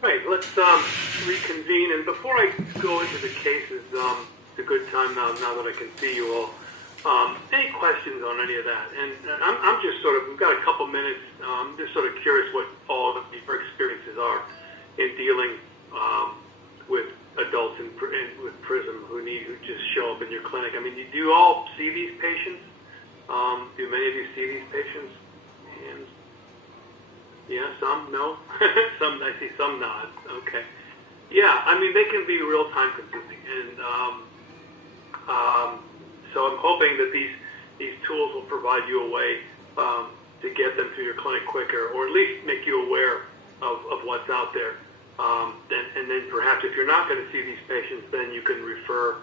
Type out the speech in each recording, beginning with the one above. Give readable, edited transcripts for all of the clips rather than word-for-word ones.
Right, let's reconvene. And before I go into the cases, it's a good time now that I can see you all. Any questions on any of that? And I'm just sort of, we've got a couple minutes. I'm just sort of curious what all of your experiences are in dealing with adults with PRISM who just show up in your clinic. I mean, do you all see these patients? Do many of you see these patients? Hands? Yeah, some, no? Some, I see some nods. Okay. Yeah, I mean, they can be real time consuming. And so I'm hoping that these tools will provide you a way to get them to your clinic quicker, or at least make you aware of what's out there. And then perhaps if you're not going to see these patients, then you can refer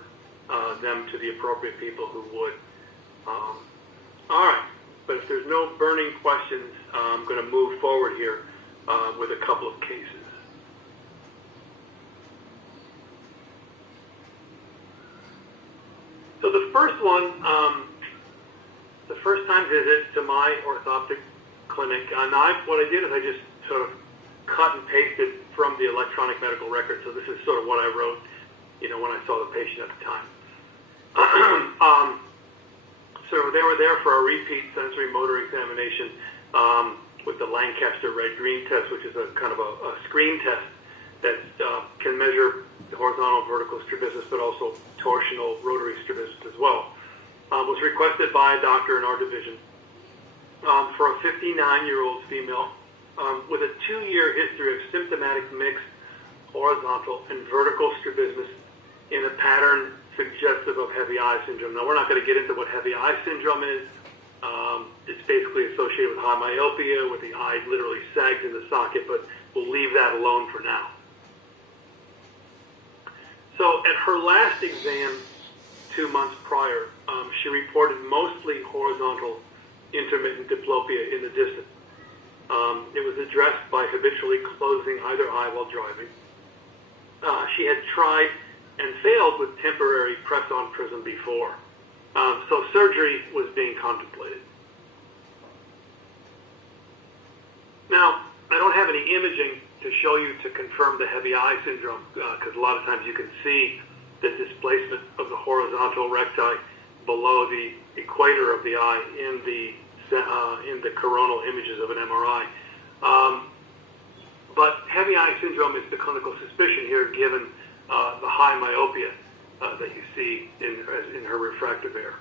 them to the appropriate people who would. All right. But if there's no burning questions, I'm going to move forward here with a couple of cases. So the first one, the first time visit to my orthoptic clinic, what I did is I just sort of cut and pasted from the electronic medical record. So this is sort of what I wrote, when I saw the patient at the time. So they were there for a repeat sensory motor examination with the Lancaster red-green test, which is a kind of a screen test that can measure the horizontal vertical strabismus, but also torsional rotary strabismus as well. Was requested by a doctor in our division for a 59-year-old female with a 2-year history of symptomatic mixed horizontal and vertical strabismus in a pattern suggestive of heavy eye syndrome. Now, we're not going to get into what heavy eye syndrome is. It's basically associated with high myopia, where the eye literally sags in the socket, but we'll leave that alone for now. So at her last exam 2 months prior, she reported mostly horizontal intermittent diplopia in the distance. It was addressed by habitually closing either eye while driving. She had tried and failed with temporary press-on prism before. So surgery was being contemplated. Now, I don't have any imaging to show you to confirm the heavy eye syndrome, because a lot of times you can see the displacement of the horizontal recti below the equator of the eye in the coronal images of an MRI. But heavy eye syndrome is the clinical suspicion here, given the high myopia that you see in her refractive error,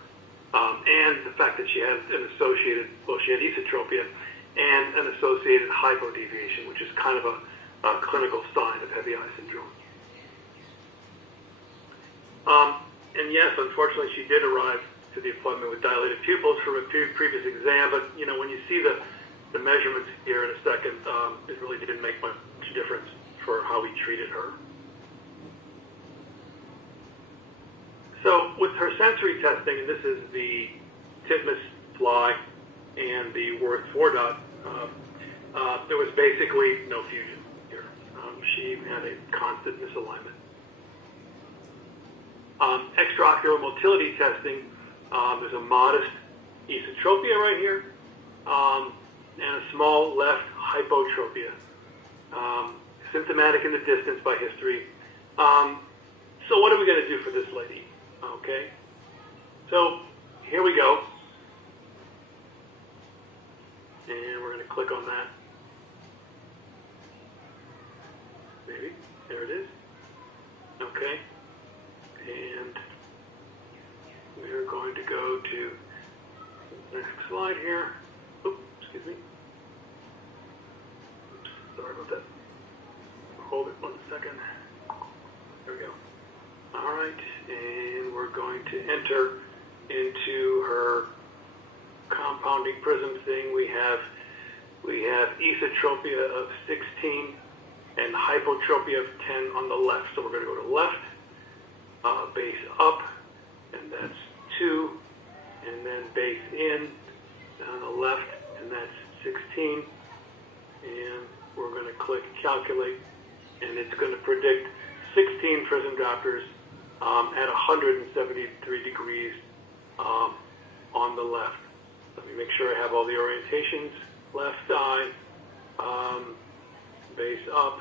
and the fact that she had she had esotropia and an associated hypodeviation, which is kind of a clinical sign of heavy eye syndrome. And yes, unfortunately, she did arrive to the appointment with dilated pupils from a previous exam, but when you see the measurements here in a second, it really didn't make much difference for how we treated her. So with her sensory testing, and this is the Titmus fly and the Worth 4-dot, there was basically no fusion here. She had a constant misalignment. Extraocular motility testing, there's a modest esotropia right here, and a small left hypotropia. Symptomatic in the distance by history. So what are we going to do for this lady? Okay, so here we go, and we're going to click on that. Maybe, there it is. Okay, and we're going to go to the next slide here. Oops, excuse me. Oops, sorry about that. Hold it 1 second. There we go. All right, and we're going to enter into her compounding prism thing. We have esotropia of 16 and hypotropia of 10 on the left. So we're going to go to left, base up, and that's 2, and then base in on the left, and that's 16. And we're going to click calculate, and it's going to predict 16 prism doctors at 173 degrees on the left. Let me make sure I have all the orientations. Left eye, base up,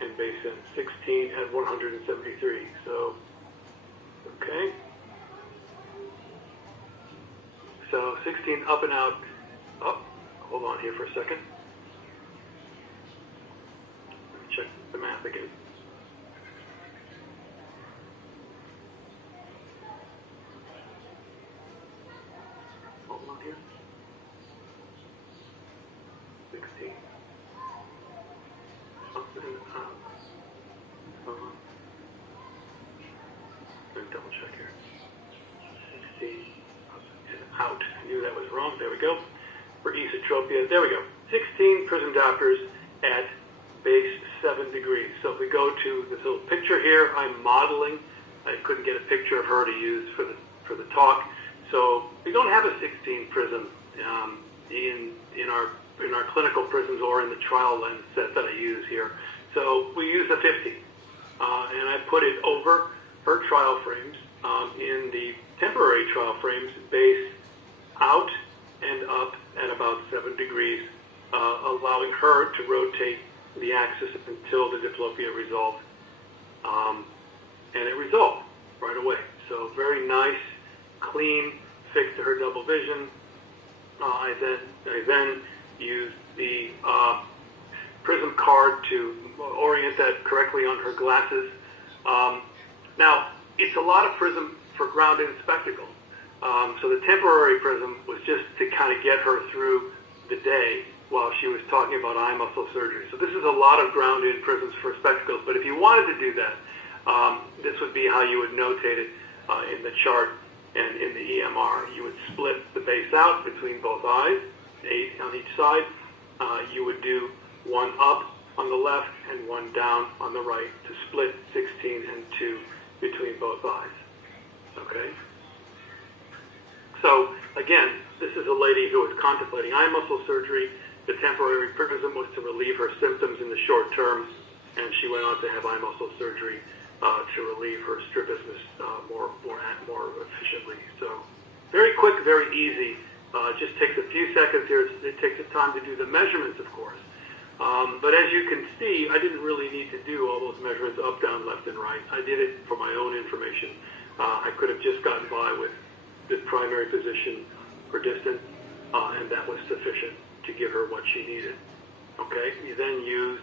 and base in. 16 at 173. So, okay. So 16 up and out. Oh, hold on here for a second. Let me check the math again. Hold on here. 16. Up and out. Let me double check here. 16. Out. I knew that was wrong. There we go. For esotropia, there we go. 16 prism diopters at base 7 degrees. So if we go to this little picture here, I'm modeling. I couldn't get a picture of her to use for the talk. So we don't have a 16 prism in our clinical prisms or in the trial lens set that I use here. So we use a 50, and I put it over her trial frames in the temporary trial frames, base out and up at about 7 degrees, allowing her to rotate the axis until the diplopia resolved. And it resolved right away. So very nice, clean fix to her double vision. I then used the prism card to orient that correctly on her glasses. Now, it's a lot of prism for ground-in spectacle. So the temporary prism was just to kind of get her through the day while she was talking about eye muscle surgery. So this is a lot of ground-in prisms for spectacles, but if you wanted to do that, this would be how you would notate it in the chart and in the EMR. You would split the base out between both eyes, 8 on each side. You would do one up on the left and one down on the right to split 16 and 2 between both eyes. Okay? So, again, this is a lady who was contemplating eye muscle surgery. The temporary prism was to relieve her symptoms in the short term, and she went on to have eye muscle surgery to relieve her strabismus more efficiently. So, very quick, very easy. Just takes a few seconds here. It takes the time to do the measurements, of course. But as you can see, I didn't really need to do all those measurements up, down, left, and right. I did it for my own information. I could have just gotten by with the primary position for distance, and that was sufficient to give her what she needed. Okay, you then use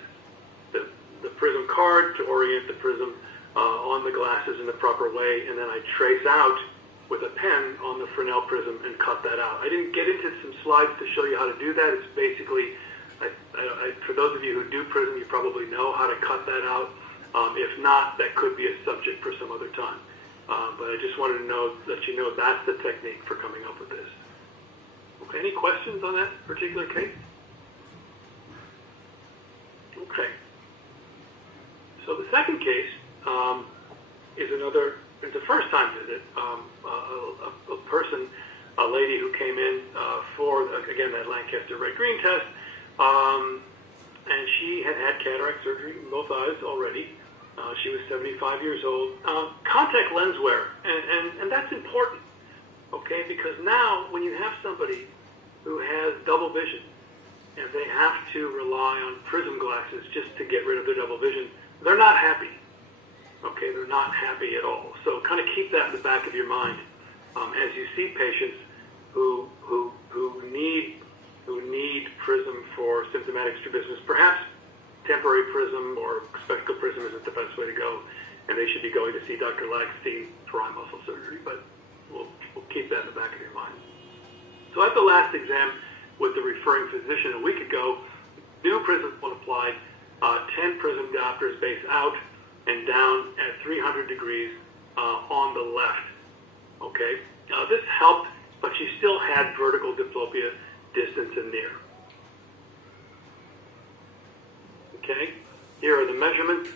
the prism card to orient the prism on the glasses in the proper way, and then I trace out with a pen on the Fresnel prism and cut that out. I didn't get into some slides to show you how to do that. It's basically, for those of you who do prism, you probably know how to cut that out. If not, that could be a subject for some other time. But I just wanted to let you know that's the technique for coming up with this. Okay, any questions on that particular case? Okay. So the second case is it's a first-time visit. A lady who came in for, again, that Lancaster red-green test, and she had had cataract surgery in both eyes already. She was 75 years old. Contact lens wear, and that's important, okay? Because now when you have somebody who has double vision and they have to rely on prism glasses just to get rid of their double vision, they're not happy, okay? They're not happy at all. So kind of keep that in the back of your mind as you see patients who need prism for symptomatic strabismus. Perhaps temporary prism or spectacle prism isn't the best way to go, and they should be going to see Dr. Lackstein for eye muscle surgery, but we'll keep that in the back of your mind. So at the last exam with the referring physician a week ago, new prism was applied, 10 prism diopters base out and down at 300 degrees on the left. Okay, this helped, but she still had vertical diplopia, distance and near. Okay, here are the measurements.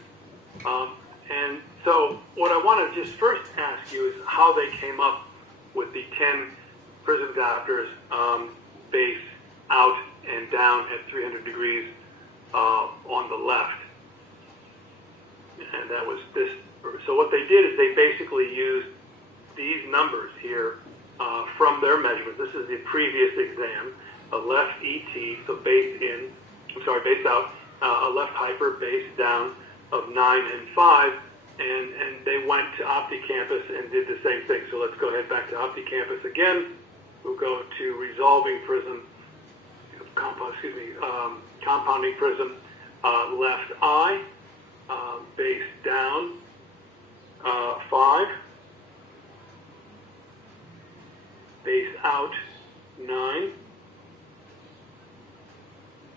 And so what I want to just first ask you is how they came up with the 10 prism diopters base out and down at 300 degrees on the left. And that was this. So what they did is they basically used these numbers here from their measurements. This is the previous exam. A left ET, so base out, a left hyper, base down, of 9 and 5, and they went to OptiCampus and did the same thing. So let's go ahead back to OptiCampus again. We'll go to resolving prism, compounding prism, left eye, base down, 5, base out, 9.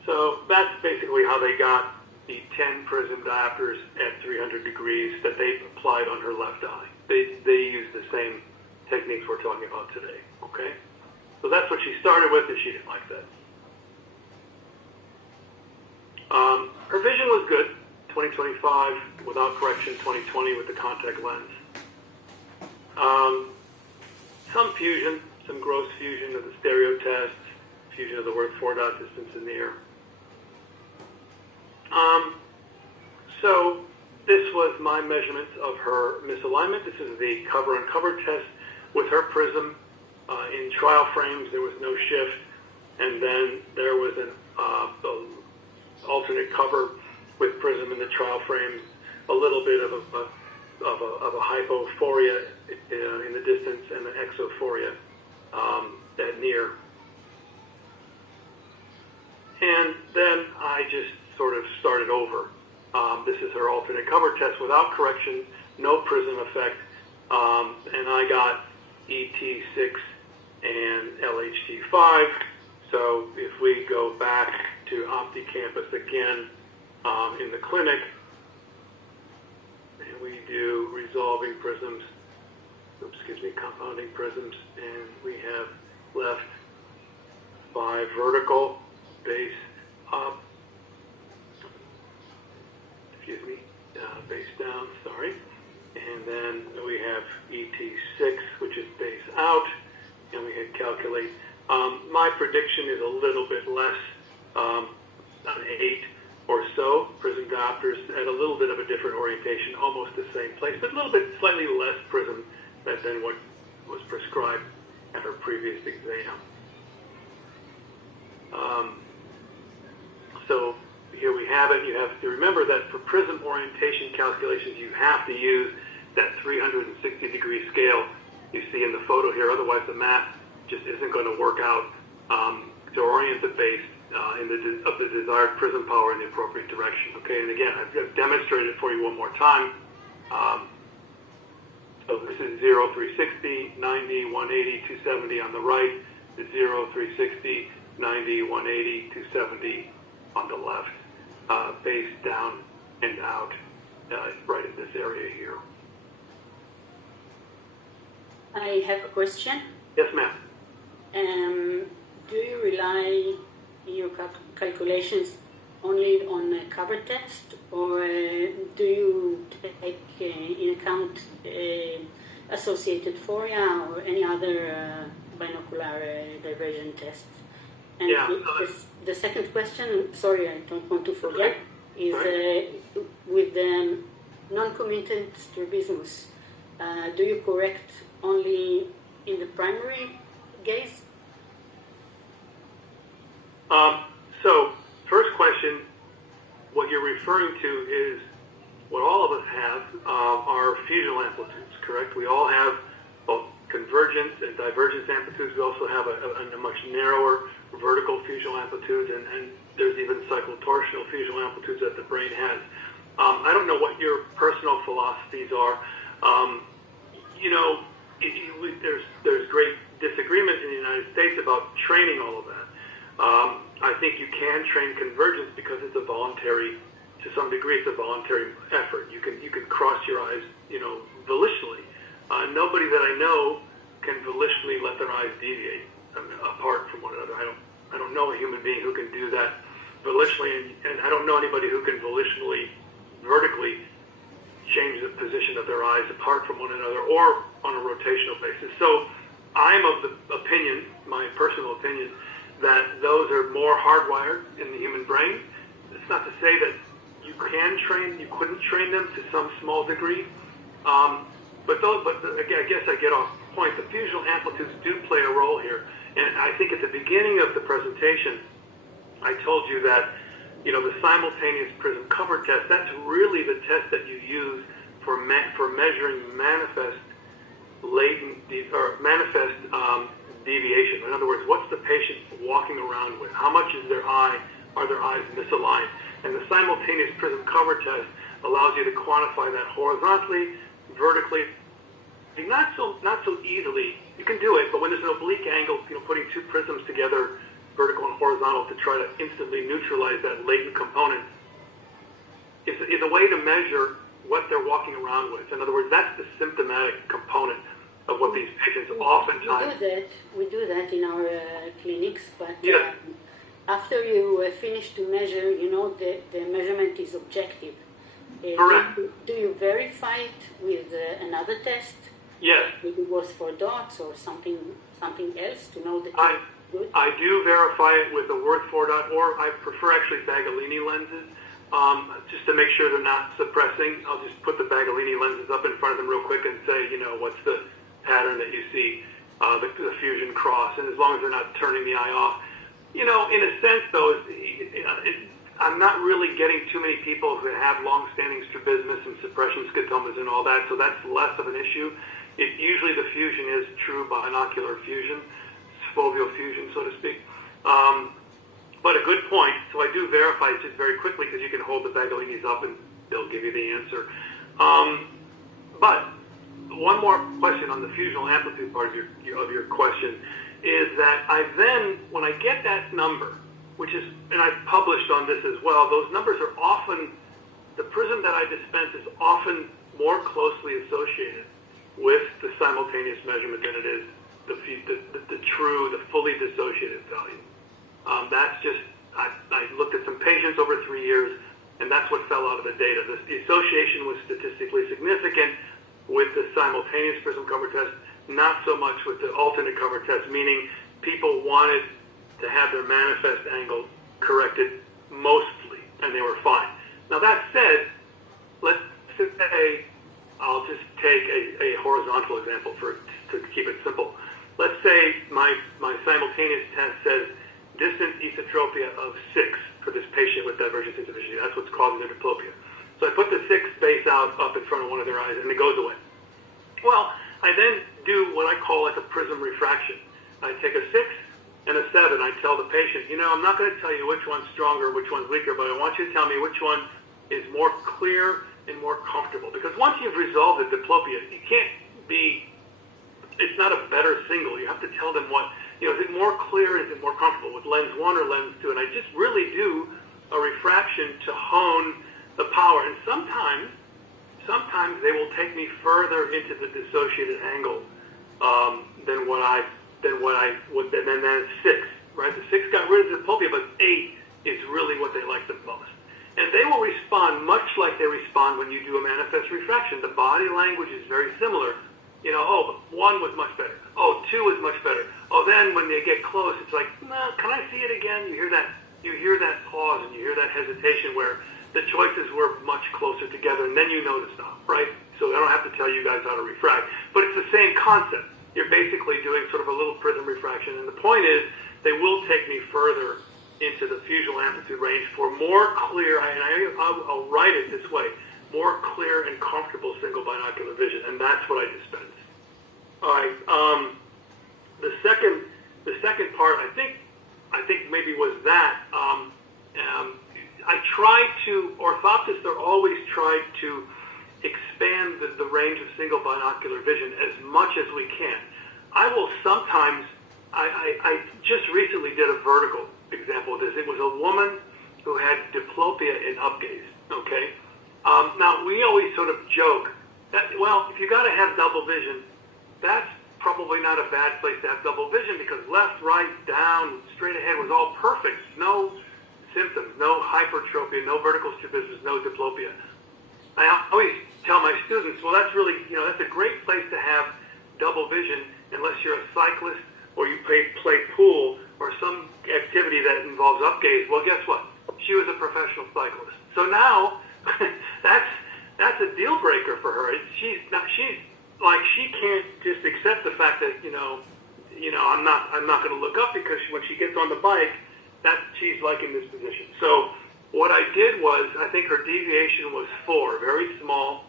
So that's basically how they got the 10 prism diopters at 300 degrees that they applied on her left eye. They used the same techniques we're talking about today, okay? So that's what she started with, and she didn't like that. Her vision was good, 20/25 without correction, 20/20 with the contact lens. Some fusion, some gross fusion of the stereo tests, fusion of the word 4-dot distance in the ear. So this was my measurements of her misalignment. This is the cover-on-cover test with her prism. In trial frames, there was no shift, and then there was an alternate cover with prism in the trial frames, a little bit of a hypophoria in the distance and an exophoria at near. And then I just sort of started over. This is her alternate cover test without correction, no prism effect, and I got ET6 and LHT5. So if we go back to OptiCampus again in the clinic, and we do resolving prisms, compounding prisms, and we have left 5 vertical, base up, base down, sorry. And then we have ET6, which is base out, and we hit calculate. My prediction is a little bit less, an 8 or so prism diopters at a little bit of a different orientation, almost the same place, but a little bit slightly less prism than what was prescribed at her previous exam. So here we have it. You have to remember that for prism orientation calculations, you have to use that 360-degree scale you see in the photo here. Otherwise, the math just isn't going to work out to orient the base of the desired prism power in the appropriate direction. Okay, and again, I've demonstrated it for you one more time. So this is 0, 360, 90, 180, 270 on the right. The 0, 360, 90, 180, 270 on the left. Base down and out right in this area here. I have a question. Yes, ma'am. Do you rely your calculations only on a cover test, or do you take in account associated foria or any other binocular diversion tests? And yeah. The second question, sorry, I don't want to forget, is with the non-committed strabismus, do you correct only in the primary gaze? So, first question, what you're referring to is what all of us have are fusional amplitudes, correct? We all have both convergence and divergence amplitudes. We also have a much narrower vertical fusional amplitudes, and there's even cyclotorsional fusional amplitudes that the brain has. I don't know what your personal philosophies are. There's great disagreement in the United States about training all of that. I think you can train convergence because it's a voluntary, to some degree, it's a voluntary effort. You can cross your eyes, volitionally. Nobody that I know can volitionally let their eyes deviate apart from one another. I don't know a human being who can do that volitionally, and I don't know anybody who can volitionally, vertically change the position of their eyes apart from one another or on a rotational basis. So I'm of the opinion, my personal opinion, that those are more hardwired in the human brain. It's not to say that you couldn't train them to some small degree, but I guess I get off point. The fusional amplitudes do play a role here, and I think at the beginning of the presentation, I told you that the simultaneous prism cover test, that's really the test that you use for measuring manifest deviation. In other words, what's the patient walking around with? How much is are their eyes misaligned? And the simultaneous prism cover test allows you to quantify that horizontally, vertically, not so easily. You can do it, but when there's an oblique angle, putting two prisms together, vertical and horizontal, to try to instantly neutralize that latent component is a way to measure what they're walking around with. In other words, that's the symptomatic component of what these patients oftentimes... We do that in our clinics, but yes. After you finish to measure, the measurement is objective. Correct. Do you verify it with another test? Yes. Maybe it was for dots or something else to know that it's good? I do verify it with a Word4.org. I prefer actually Bagolini lenses, just to make sure they're not suppressing. I'll just put the Bagolini lenses up in front of them real quick and say, what's the pattern that you see, the fusion cross, and as long as they're not turning the eye off. In a sense, though, I'm not really getting too many people who have long-standing strabismus and suppression scotomas and all that, so that's less of an issue. Usually the fusion is true binocular fusion, foveal fusion, so to speak. But a good point. So I do verify it just very quickly because you can hold the Bagolinis up and they'll give you the answer. But one more question on the fusional amplitude part of your question is that I then, when I get that number, which is, and I've published on this as well, those numbers are often, the prism that I dispense is often more closely associated with the simultaneous measurement than it is the true, the fully dissociated value. That's just, I looked at some patients over 3 years, and that's what fell out of the data. The association was statistically significant with the simultaneous prism cover test, not so much with the alternate cover test, meaning people wanted to have their manifest angle corrected mostly, and they were fine. Now that said, let's say, I'll just take a horizontal example to keep it simple. Let's say my simultaneous test says distance esotropia of 6 for this patient with divergent insufficiency. That's what's causing their diplopia. So I put the 6 base out up in front of one of their eyes, and it goes away. Well, I then do what I call like a prism refraction. I take a 6 and a 7. I tell the patient, I'm not going to tell you which one's stronger, which one's weaker, but I want you to tell me which one is more clear and more comfortable. Because once you've resolved the diplopia, it's not a better single. You have to tell them what, is it more clear, is it more comfortable with lens 1 or lens 2? And I just really do a refraction to hone the power. And sometimes they will take me further into the dissociated angle than it's 6, right? The 6 got rid of the diplopia, but 8 is really what they like the most. And they will respond much like they respond when you do a manifest refraction. The body language is very similar. 1 was much better. 2 was much better. Then when they get close, it's like, no, can I see it again? You hear that pause and you hear that hesitation where the choices were much closer together, and then you know to stop, right? So I don't have to tell you guys how to refract, but it's the same concept. You're basically doing sort of a little prism refraction, and the point is they will take me further into the fusional amplitude range for more clear, I'll write it this way, more clear and comfortable single binocular vision, and that's what I dispense. All right. The second part, I think maybe was that. I tried to, orthoptists are always tried to expand the range of single binocular vision as much as we can. I will sometimes, I just recently did a vertical example of this. It was a woman who had diplopia in upgaze, okay? Now, we always sort of joke that, well, if you got to have double vision, that's probably not a bad place to have double vision because left, right, down, straight ahead was all perfect. No symptoms, no hypertropia, no vertical strabismus, no diplopia. I always tell my students, well, that's really, that's a great place to have double vision unless you're a cyclist or you play pool or some activity that involves upgaze. Well, guess what? She was a professional cyclist. So now that's a deal breaker for her. She can't just accept the fact that, I'm not going to look up because when she gets on the bike, that she's like in this position. So What I did was, I think her deviation was 4, very small.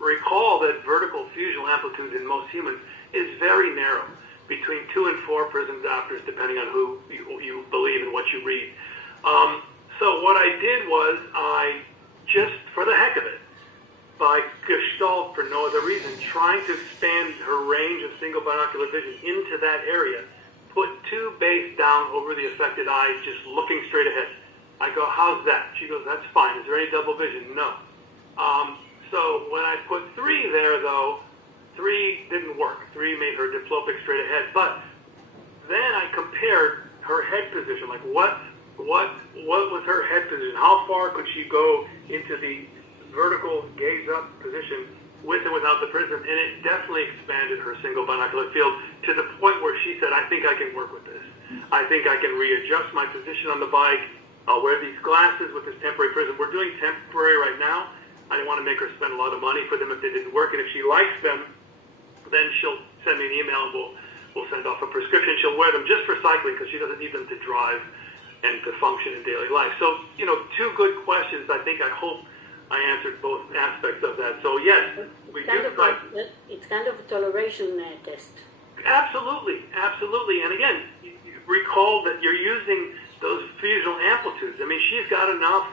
Recall that vertical fusional amplitude in most humans is very narrow, between 2 and 4 prism diopters, depending on who you believe and what you read. So what I did was, I just, for the heck of it, by gestalt for no other reason, trying to expand her range of single binocular vision into that area, put 2 bays down over the affected eye, just looking straight ahead. I go, how's that? She goes, that's fine. Is there any double vision? No. So when I put 3 there, though, 3 didn't work. 3 made her diplopic straight ahead. But then I compared her head position, like what was her head position? How far could she go into the vertical gaze-up position with and without the prism? And it definitely expanded her single binocular field to the point where she said, I think I can work with this. I think I can readjust my position on the bike. I'll wear these glasses with this temporary prism. We're doing temporary right now. I didn't want to make her spend a lot of money for them if they didn't work. And if she likes them, then she'll send me an email and we'll send off a prescription. She'll wear them just for cycling because she doesn't need them to drive and to function in daily life. So, 2 good questions. I hope I answered both aspects of that. So yes, we do try. It's kind of a toleration test. Absolutely. And again, you recall that you're using those fusional amplitudes. I mean, she's got enough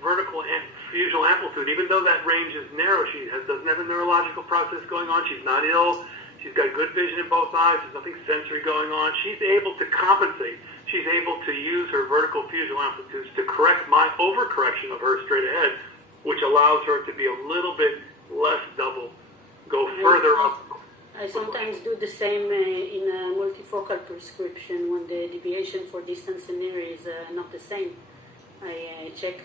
vertical and fusional amplitude, even though that range is narrow. She doesn't have a neurological process going on. She's not ill. She's got good vision in both eyes. There's nothing sensory going on. She's able to compensate. She's able to use her vertical fusional amplitudes to correct my overcorrection of her straight ahead, which allows her to be a little bit less double, go further up. I sometimes do the same in a multifocal prescription when the deviation for distance and near is not the same. I check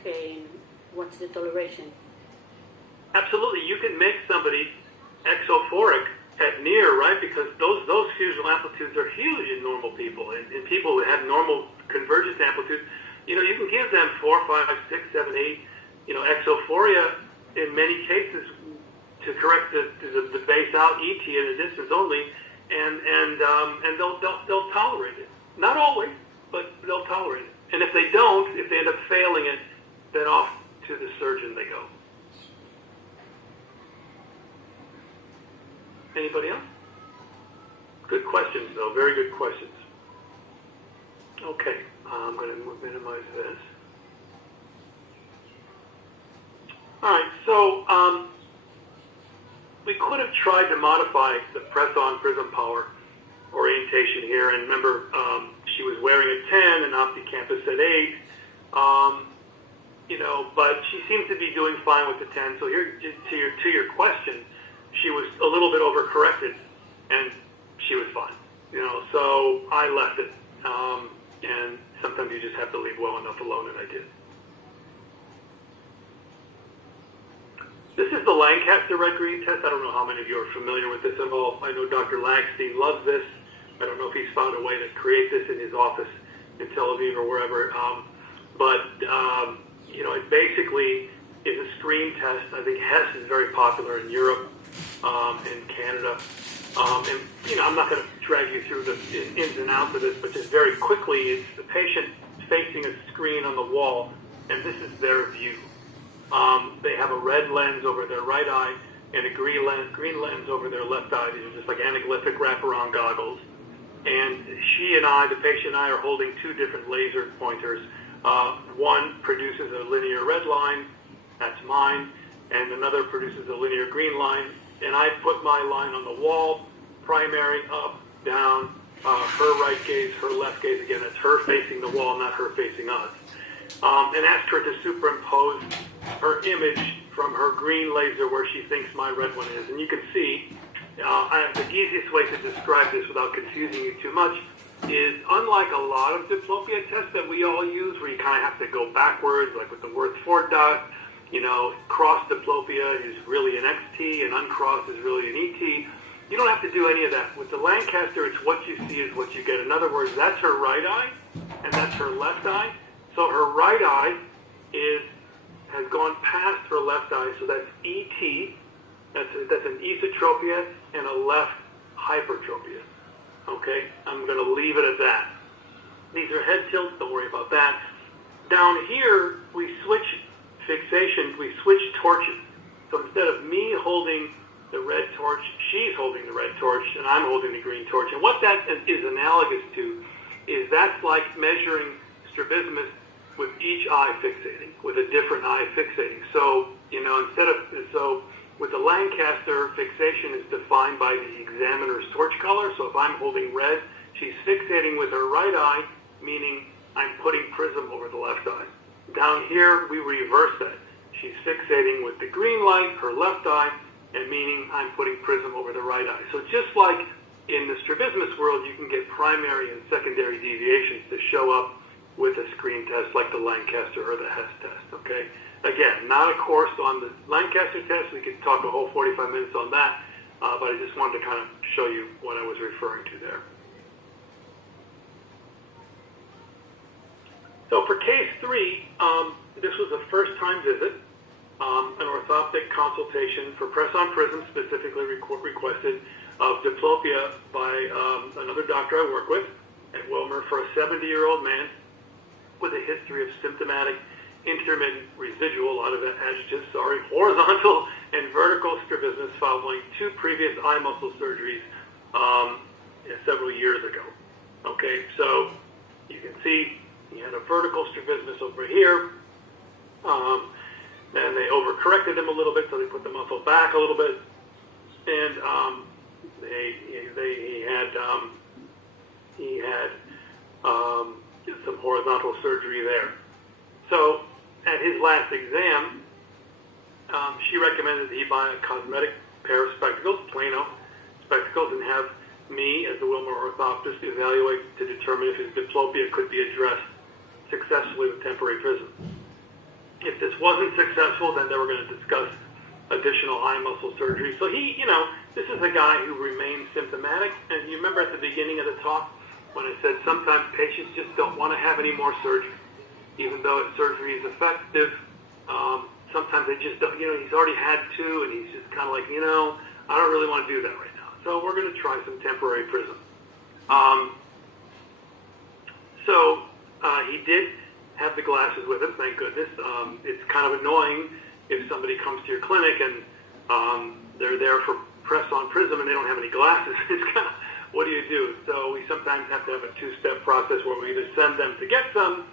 what's the toleration. Absolutely. You can make somebody exophoric at near, right? Because those fusional amplitudes are huge in normal people. In people who have normal convergence amplitudes, you can give them 4, 5, 6, 7, 8, exophoria in many cases to correct the base out ET in the distance only, and they'll tolerate it. Not always, but they'll tolerate it. And if they don't, if they end up failing it, then off to the surgeon they go. Anybody else? Good questions, though. Very good questions. Okay, I'm going to minimize this. All right, so we could have tried to modify the press-on prism power orientation here. And remember, she was wearing a 10 and OptiCampus at 8. But she seems to be doing fine with the 10. So here, to your question, she was a little bit overcorrected, and she was fine. So I left it. And sometimes you just have to leave well enough alone, and I did. This is the Lancaster red-green test. I don't know how many of you are familiar with this at all. I know Dr. Langstein loves this. I don't know if he's found a way to create this in his office in Tel Aviv or wherever. It basically is a screen test. I think Hess is very popular in Europe, in Canada. I'm not going to drag you through the ins and outs of this, but just very quickly, it's the patient facing a screen on the wall, and this is their view. They have a red lens over their right eye and a green lens over their left eye. These are just like anaglyphic wraparound goggles. And she and I, the patient and I, are holding 2 different laser pointers. One produces a linear red line, that's mine, and another produces a linear green line. And I put my line on the wall, primary, up, down, her right gaze, her left gaze. Again, that's her facing the wall, not her facing us. And asked her to superimpose her image from her green laser where she thinks my red one is. And you can see, the easiest way to describe this without confusing you too much is, unlike a lot of diplopia tests that we all use, where you kind of have to go backwards, like with the Worth-Ford dot, cross diplopia is really an XT and uncrossed is really an ET. You don't have to do any of that. With the Lancaster, it's what you see is what you get. In other words, that's her right eye, and that's her left eye. So her right eye has gone past her left eye, so that's ET. That's an esotropia and a left hypertropia. Okay, I'm going to leave it at that. These are head tilts. Don't worry about that. Down here, we switch fixation, we switch torches. So instead of me holding the red torch, she's holding the red torch, and I'm holding the green torch. And what that is analogous to is that's like measuring strabismus with each eye fixating, with a different eye fixating. So, with the Lancaster, fixation is defined by the examiner's torch color. So if I'm holding red, she's fixating with her right eye, meaning I'm putting prism over the left eye. Down here, we reverse that. She's fixating with the green light, her left eye, and meaning I'm putting prism over the right eye. So just like in the strabismus world, you can get primary and secondary deviations to show up with a screen test like the Lancaster or the Hess test, okay? Again, not a course on the Lancaster test. We could talk a whole 45 minutes on that, but I just wanted to kind of show you what I was referring to there. So for case 3, this was a first-time visit, an orthoptic consultation for press-on prism, specifically requested, of diplopia by another doctor I work with at Wilmer for a 70-year-old man with a history of symptomatic intermittent residual, a lot of that adjectives, horizontal and vertical strabismus following 2 previous eye muscle surgeries several years ago. Okay, so you can see he had a vertical strabismus over here, and they overcorrected him a little bit, so they put the muscle back a little bit, and he had some horizontal surgery there. So at his last exam, she recommended that he buy a cosmetic pair of spectacles, Plano spectacles, and have me, as the Wilmer orthoptist, evaluate to determine if his diplopia could be addressed successfully with temporary prism. If this wasn't successful, then they were going to discuss additional eye muscle surgery. So he, this is a guy who remains symptomatic. And you remember at the beginning of the talk when I said sometimes patients just don't want to have any more surgery. Even though surgery is effective, sometimes they just don't, he's already had 2 and he's just kind of like, I don't really want to do that right now. So we're going to try some temporary prism. He did have the glasses with him, thank goodness. It's kind of annoying if somebody comes to your clinic and they're there for press-on prism and they don't have any glasses. It's kind of, what do you do? So we sometimes have to have a 2-step process where we either send them to get some.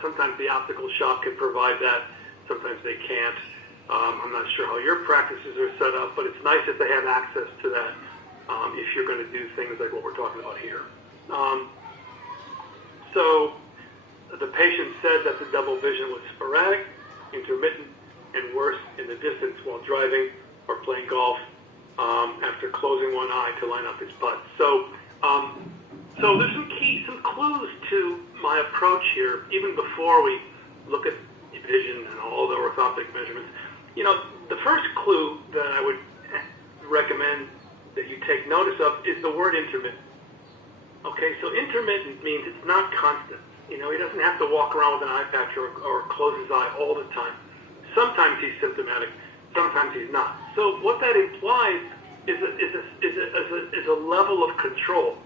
Sometimes the optical shop can provide that. Sometimes they can't. I'm not sure how your practices are set up, but it's nice if they have access to that if you're going to do things like what we're talking about here. So the patient said that the double vision was sporadic, intermittent, and worse in the distance while driving or playing golf after closing one eye to line up his putts. So there's some clues to my approach here, even before we look at vision and all the orthoptic measurements. The first clue that I would recommend that you take notice of is the word intermittent. Okay, so intermittent means it's not constant. He doesn't have to walk around with an eye patch or close his eye all the time. Sometimes he's symptomatic, sometimes he's not. So what that implies is a level of control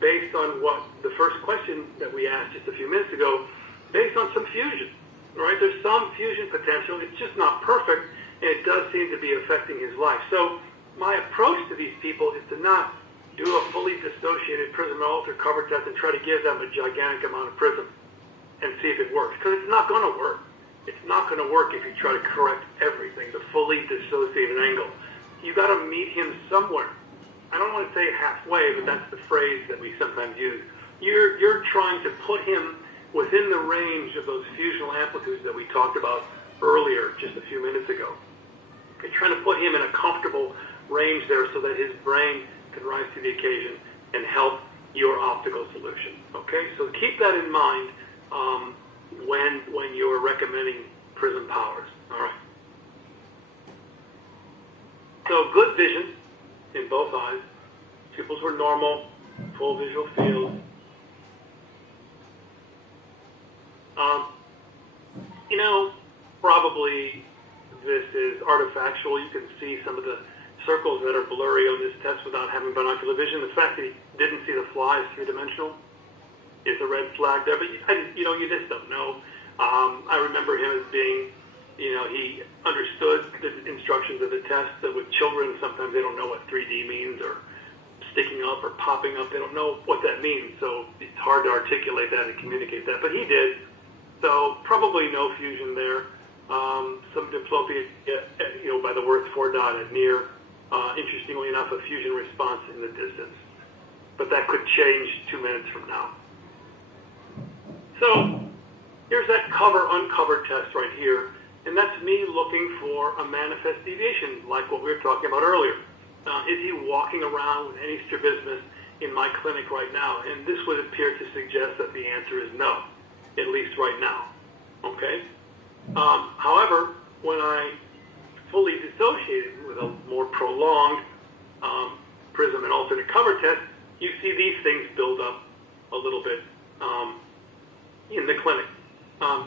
based on what the first question that we asked just a few minutes ago, based on some fusion, right? There's some fusion potential. It's just not perfect, and it does seem to be affecting his life. So my approach to these people is to not do a fully dissociated prism alter cover test and try to give them a gigantic amount of prism and see if it works, because it's not going to work. It's not going to work if you try to correct everything, the fully dissociated angle. You got to meet him somewhere. I don't want to say halfway, but that's the phrase that we sometimes use. You're trying to put him within the range of those fusional amplitudes that we talked about earlier, just a few minutes ago. You're trying to put him in a comfortable range there so that his brain can rise to the occasion and help your optical solution. Okay, so keep that in mind when you're recommending prism powers. All right. So good vision in both eyes. Pupils were normal, full visual field. Probably this is artifactual. You can see some of the circles that are blurry on this test without having binocular vision. The fact that he didn't see the fly is 3-dimensional. is a red flag there, but you just don't know. I remember him as being, he understood the instructions of the test. That with children, sometimes they don't know what 3D means, or sticking up or popping up. They don't know what that means, so it's hard to articulate that and communicate that. But he did, so probably no fusion there. Some diplopia, by the Worth 4 dot at near. Interestingly enough, a fusion response in the distance. But that could change 2 minutes from now. So here's that cover-uncover test right here. And that's me looking for a manifest deviation, like what we were talking about earlier. Is he walking around with any strabismus in my clinic right now? And this would appear to suggest that the answer is no, at least right now. Okay? However, when I fully dissociated with a more prolonged prism and alternate cover test, you see these things build up a little bit in the clinic.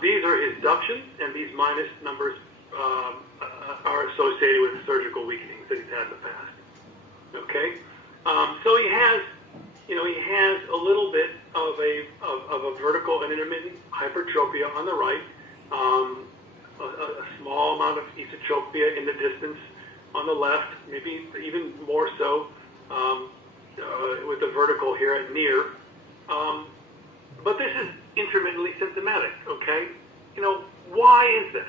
These are his ductions, and these minus numbers are associated with surgical weakenings that he's had in the past. Okay, so he has a little bit of a vertical and intermittent hypertropia on the right, a small amount of esotropia in the distance on the left, maybe even more so with the vertical here at near. But this is intermittently symptomatic, okay? Why is that?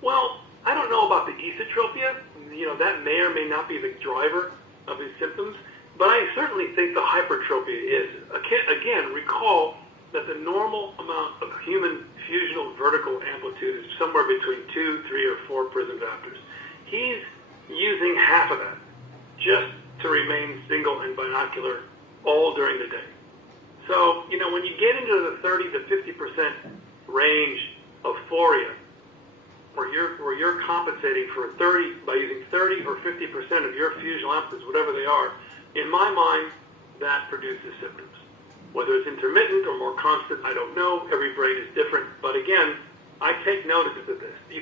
Well, I don't know about the esotropia. That may or may not be the driver of his symptoms, but I certainly think the hypertropia is. Again, recall that the normal amount of human fusional vertical amplitude is somewhere between 2, 3, or 4 prism diopters. He's using half of that just to remain single and binocular all during the day. So, when you get into the 30 to 50% range of phoria, where you're compensating for 30 by using 30 or 50% of your fusional amplitudes, whatever they are, in my mind, that produces symptoms. Whether it's intermittent or more constant, I don't know. Every brain is different. But again, I take notice of this. The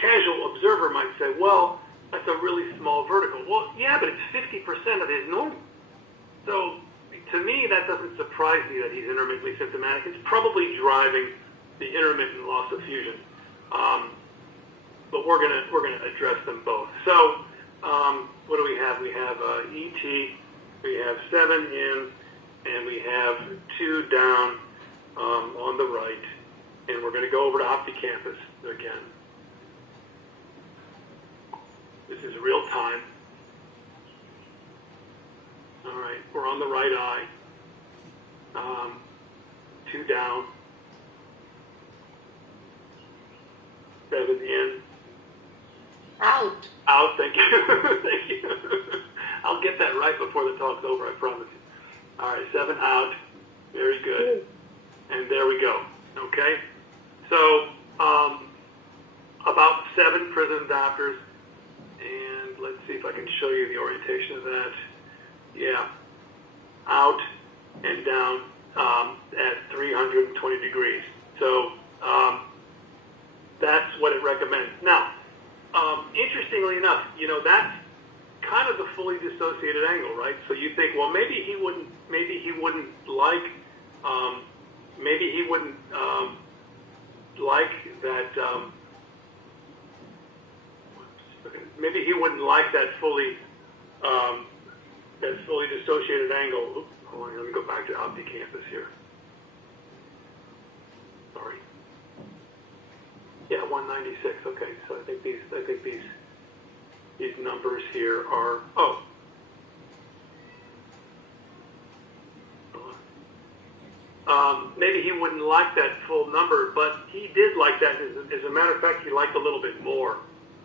casual observer might say, well, that's a really small vertical. Well, yeah, but it's 50% of his normal. So to me, that doesn't surprise me that he's intermittently symptomatic. It's probably driving the intermittent loss of fusion. But we're gonna address them both. So what do we have? We have ET, we have 7 in, and we have 2 down on the right. And we're going to go over to OptiCampus again. This is real time. All right, we're on the right eye. 2 down. 7 in. Out. Out, thank you. Thank you. I'll get that right before the talk's over, I promise you. All right, 7 out. Very good. And there we go. Okay? So, about 7 prism diopters. And let's see if I can show you the orientation of that. Yeah. Out and down at 320 degrees. So, that's what it recommends. Now, interestingly enough, that's kind of the fully dissociated angle, right? So you think, well, maybe he wouldn't like that. Maybe he wouldn't like that fully dissociated angle. Oops, hold on, let me go back to OptiCampus here. Sorry. Yeah, 196. Okay, so I think these numbers here are maybe he wouldn't like that full number, but he did like that. As a matter of fact, he liked a little bit more.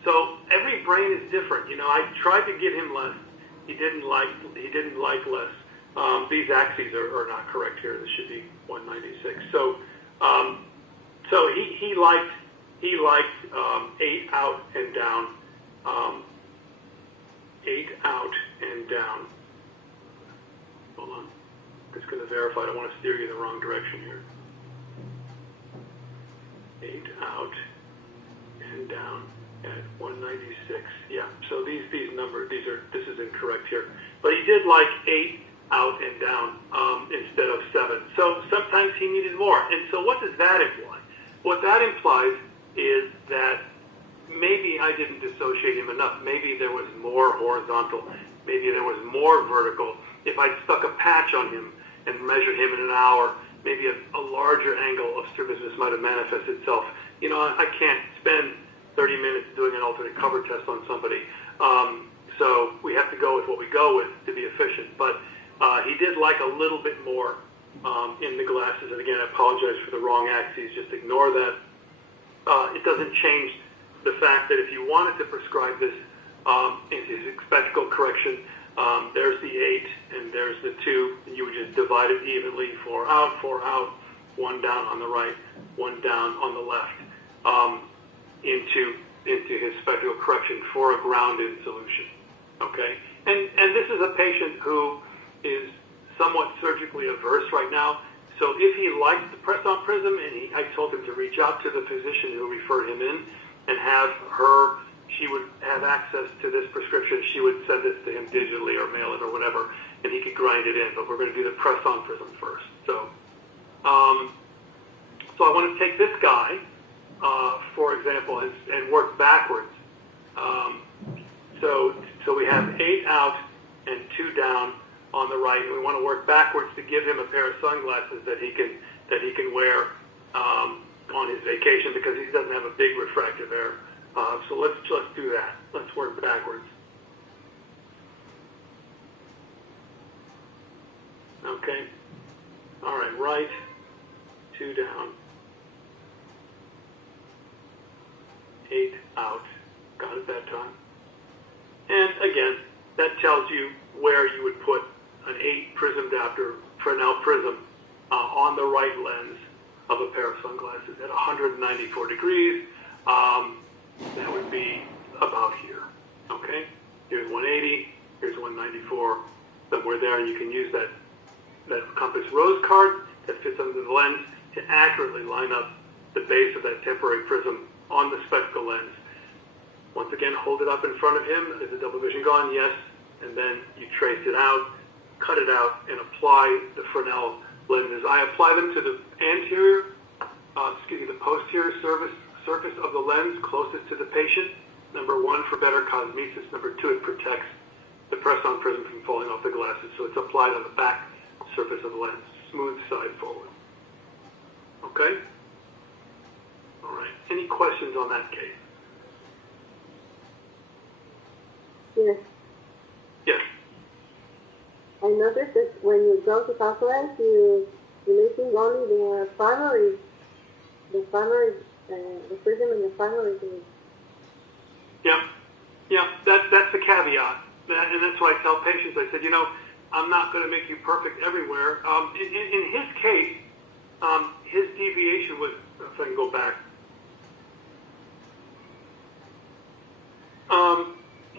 So every brain is different. I tried to give him less. He didn't like less. These axes are not correct here. This should be 196. So he liked 8 out and down. 8 out and down. Hold on. I'm just going to verify. I don't want to steer you in the wrong direction here. 8 out and down at 196. Yeah. So these numbers, this is incorrect here. But he did like 8 out and down instead of 7. So sometimes he needed more. And so what does that imply? What that implies is that maybe I didn't dissociate him enough. Maybe there was more horizontal. Maybe there was more vertical. If I'd stuck a patch on him and measured him in an hour, maybe a larger angle of strabismus might have manifested itself. You know, I can't spend 30 minutes doing an alternate cover test on somebody. So we have to go with what we go with to be efficient. But he did like a little bit more in the glasses. And again, I apologize for the wrong axes. Just ignore that. It doesn't change the fact that if you wanted to prescribe this into spectacle correction, there's the 8 and there's the 2, and you would just divide it evenly, 4 out, 1 down on the right, 1 down on the left, into his spectacle correction for a grounded solution. Okay, and this is a patient who is somewhat surgically averse right now. So if he liked the press-on prism, and I told him to reach out to the physician who referred him in and have her. She would have access to this prescription. She would send this to him digitally or mail it or whatever, and he could grind it in. But we're going to do the press-on prism first. So I want to take this guy, for example, and work backwards. So we have 8 out and 2 down on the right, and we want to work backwards to give him a pair of sunglasses that he can wear on his vacation because he doesn't have a big refractive error. So let's just do that. Let's work backwards. Okay. All right, right, 2 down, 8 out. Got it that time. And again, that tells you where you would put an 8 prism diopter Fresnel prism on the right lens of a pair of sunglasses at 194 degrees. That would be about here. Okay? Here's 180, here's 194, somewhere there, and you can use that compass rose card that fits under the lens to accurately line up the base of that temporary prism on the spectacle lens. Once again, hold it up in front of him. Is the double vision gone? Yes. And then you trace it out, cut it out, and apply the Fresnel lenses. I apply them to the anterior, the posterior surface of the lens closest to the patient. Number 1, for better cosmesis. Number 2, it protects the press-on prism from falling off the glasses. So it's applied on the back surface of the lens, smooth side forward. Okay? All right. Any questions on that case? Yes. Yes. I noticed that when you go to calculate, you're using only the primary, the prism in the primary. Yeah. That's the caveat, and that's why I tell patients. I said, I'm not going to make you perfect everywhere. In his case, his deviation was, if I can go back,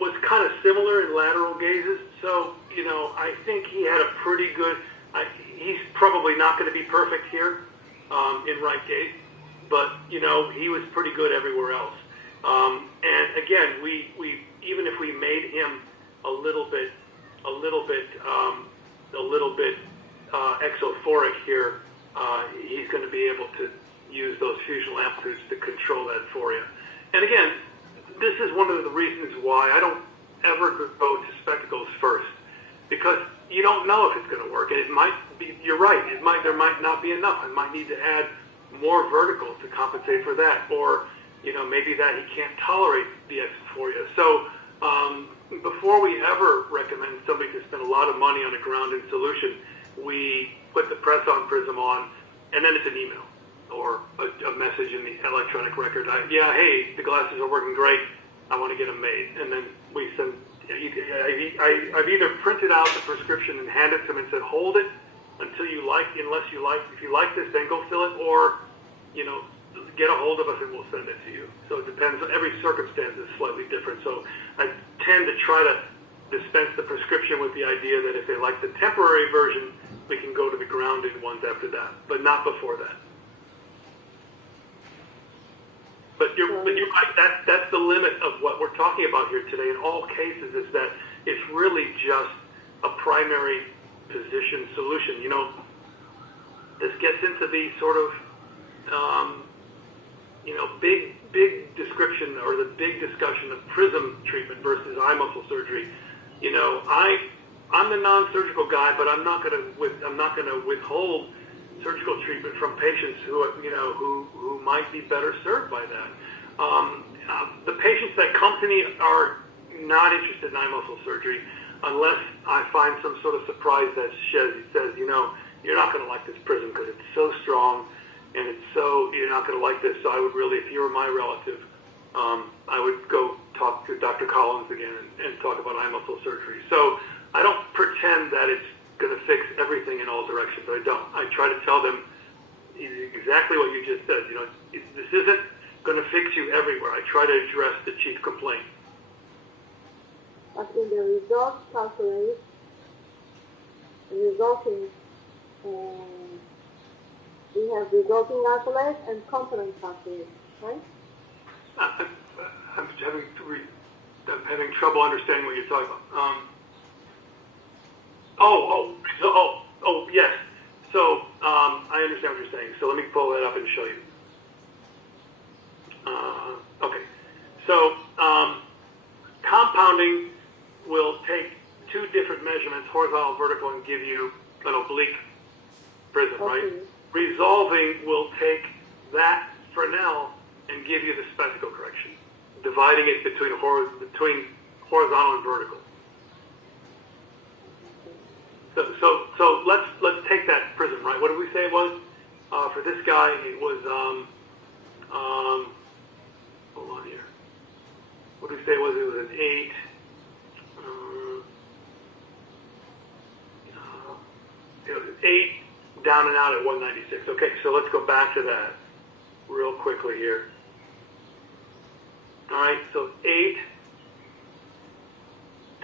was kind of similar in lateral gazes. So, I think he had a pretty good, he's probably not going to be perfect here in right gaze, but, he was pretty good everywhere else. And again, we even if we made him a little bit exophoric here, he's going to be able to use those fusional amplitudes to control that for you. And again, this is one of the reasons why I don't ever go to spectacles first, because you don't know if it's going to work. And it might be, you're right, there might not be enough. I might need to add more vertical to compensate for that, or maybe that he can't tolerate the exophoria. So before we ever recommend somebody to spend a lot of money on a grounded solution, we put the press-on prism on, and then it's an email or a message in the electronic record. Hey, the glasses are working great. I want to get them made. And then we send, I've either printed out the prescription and handed it to them and said, hold it until you like, if you like this, then go fill it, or, get a hold of us and we'll send it to you. So it depends. Every circumstance is slightly different. So I tend to try to dispense the prescription with the idea that if they like the temporary version, we can go to the grounded ones after that, but not before that. But you're right. That's the limit of what we're talking about here today in all cases, is that it's really just a primary position solution. This gets into the sort of, big description or the big discussion of prism treatment versus eye muscle surgery. I'm the non-surgical guy, but I'm not going to withhold surgical treatment from patients who might be better served by that. The patients that come to me are not interested in eye muscle surgery unless I find some sort of surprise that says, you're not going to like this prism because it's so strong and you're not going to like this. So I would really, if you were my relative, I would go talk to Dr. Collins again and talk about eye muscle surgery. So I don't pretend that it's going to fix everything in all directions. I don't. I try to tell them exactly what you just said. This isn't going to fix you everywhere. I try to address the chief complaint. But in the results calculate, we have resulting calculate and component calculate, right? I'm having trouble understanding what you're talking about. Yes. So I understand what you're saying. So let me pull that up and show you. Okay. So compounding will take two different measurements, horizontal and vertical, and give you an oblique prism, Okay. right? Resolving will take that Fresnel and give you the spectacle correction, dividing it between horizontal and vertical. So let's take that prism, right? What did we say it was? For this guy, it was hold on here. What did we say it was? It was an 8. It was an 8 down and out at 196. Okay, so let's go back to that real quickly here. All right, so 8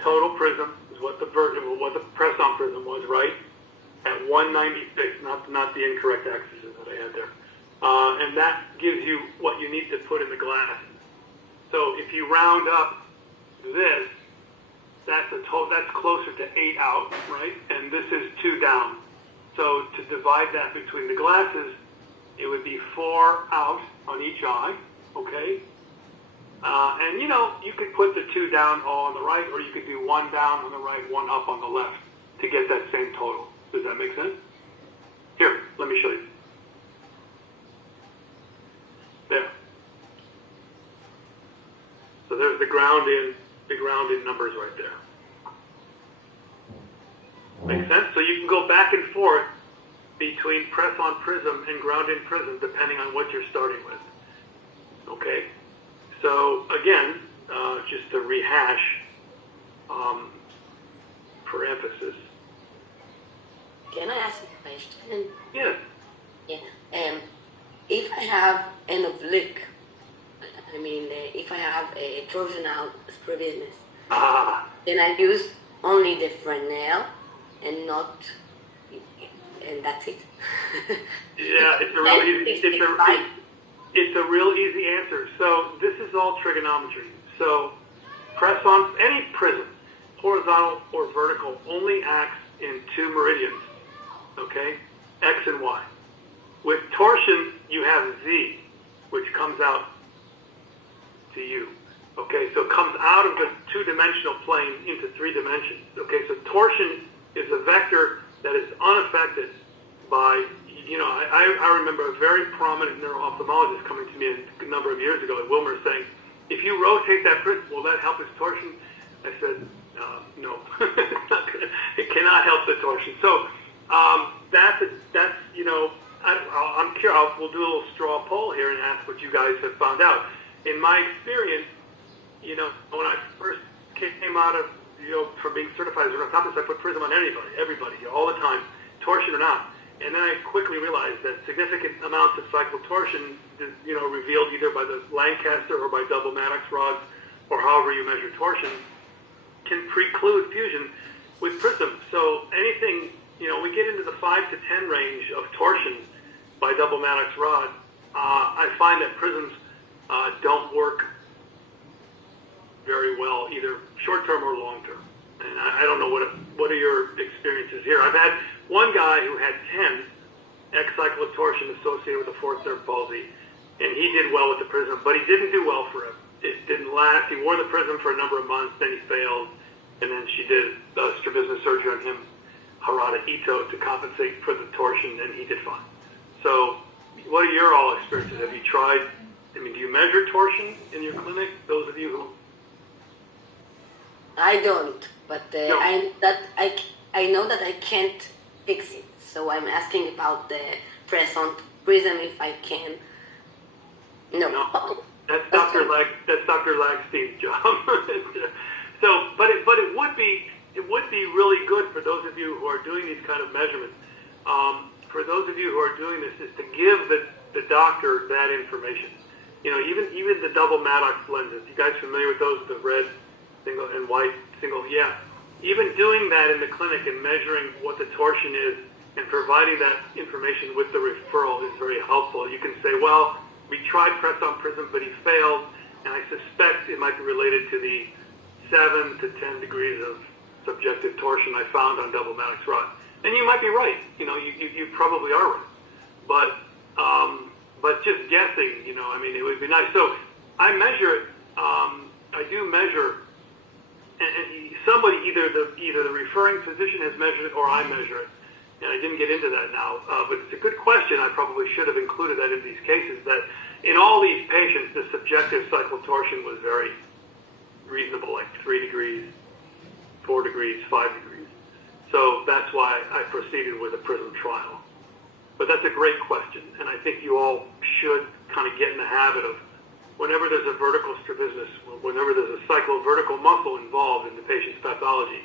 total prism is what the press-on prism was, right? At 196, not the incorrect axes that I had there. And that gives you what you need to put in the glass. So if you round up this, that's closer to 8 out, right? And this is 2 down. So to divide that between the glasses, it would be 4 out on each eye, okay? And you could put the 2 down all on the right, or you could do 1 down on the right, 1 up on the left to get that same total. Does that make sense? Here, let me show you. There. So there's the ground in numbers right there. Make sense? So you can go back and forth between press-on prism and ground-in prism depending on what you're starting with. Okay? So again, just to rehash for emphasis. Can I ask a question? Yes. Yeah. If I have an oblique, if I have a torsional strabismus, then I use only the Fresnel and that's it. Yeah, it's a real easy answer. So this is all trigonometry. So press on any prism, horizontal or vertical, only acts in 2 meridians. Okay, X and Y. With torsion, you have Z, which comes out to U. Okay, so it comes out of the 2-dimensional plane into 3 dimensions. Okay, so torsion is a vector that is unaffected by, I remember a very prominent neuro-ophthalmologist coming to me a number of years ago at Wilmer saying, if you rotate that prism, will that help his torsion? I said, no, it cannot help the torsion. So I'm curious, we'll do a little straw poll here and ask what you guys have found out. In my experience, when I first came out of, for being certified as an orthoptist, I put prism on everybody, all the time, torsion or not. And then I quickly realized that significant amounts of cyclotorsion, revealed either by the Lancaster or by double Maddox rods, or however you measure torsion, can preclude fusion with prism. So anything, we get into the 5 to 10 range of torsion by double Maddox rod. I find that prisms don't work very well, either short-term or long-term. And I don't know what are your experiences here? I've had one guy who had 10 X-cyclotorsion associated with a fourth nerve palsy, and he did well with the prism, but he didn't do well for him. It didn't last. He wore the prism for a number of months, then he failed, and then she did strabismus surgery on him, Harada Ito, to compensate for the torsion, and he did fine. So what are your all experiences? Have you tried, do you measure torsion in your clinic, those of you who? I don't, but No. I know that I can't fix it. So I'm asking about the press-on prism if I can. No. That's Dr. Lagstein's job. So, but it would be really good for those of you who are doing these kind of measurements. For those of you who are doing this, is to give the doctor that information. Even the double Maddox lenses. You guys familiar with those? The red single and white single. Yeah. Even doing that in the clinic and measuring what the torsion is and providing that information with the referral is very helpful. You can say, well, we tried press-on prism, but he failed, and I suspect it might be related to the 7 to 10 degrees of subjective torsion I found on double Maddox rod. And you might be right. You probably are right. But just guessing, it would be nice. So I measure it. I do measure, and somebody, either the referring physician has measured it or I measure it. And I didn't get into that now, but it's a good question. I probably should have included that in these cases, that in all these patients, the subjective cyclotorsion was very reasonable, like 3 degrees, 4 degrees, 5 degrees. So that's why I proceeded with a prism trial. But that's a great question, and I think you all should kind of get in the habit of, whenever there's a vertical strabismus, whenever there's a cyclovertical muscle involved in the patient's pathology,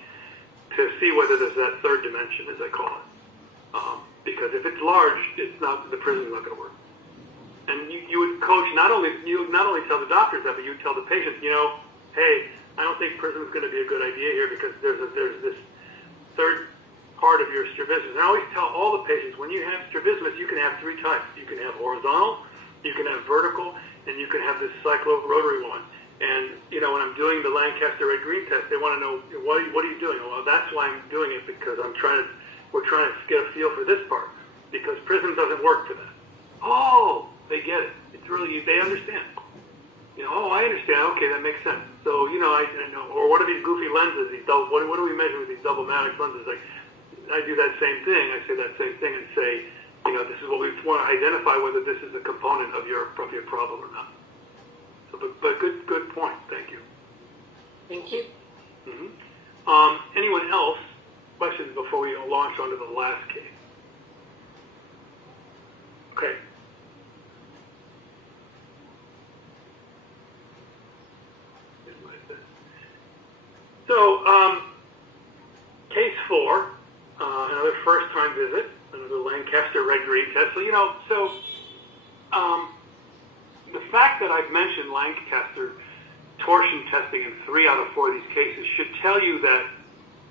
to see whether there's that third dimension, as I call it. Because if it's large, the prism's not going to work. And you would coach, not only tell the doctors that, but you would tell the patients, hey, I don't think prism is going to be a good idea here because there's this third part of your strabismus. And I always tell all the patients, when you have strabismus, you can have 3 types. You can have horizontal, you can have vertical, and you can have this cyclo-rotary one. And, when I'm doing the Lancaster red green test, they want to know, what are you doing? Well, that's why I'm doing it, because we're trying to get a feel for this part, because prism doesn't work for that. Oh, they get it. It's really, they understand. I understand. Okay, that makes sense. So, I know. Or what are these goofy lenses? What do we measure with these double Maddox lenses? I do that same thing. I say that same thing and say, this is what we want to identify, whether this is a component of your problem or not. So, but good point. Thank you. Thank you. Mm-hmm. Anyone else? Questions before we launch onto the last case? Okay. So, case 4, another first-time visit, another Lancaster red green test. So, the fact that I've mentioned Lancaster torsion testing in 3 out of 4 of these cases should tell you that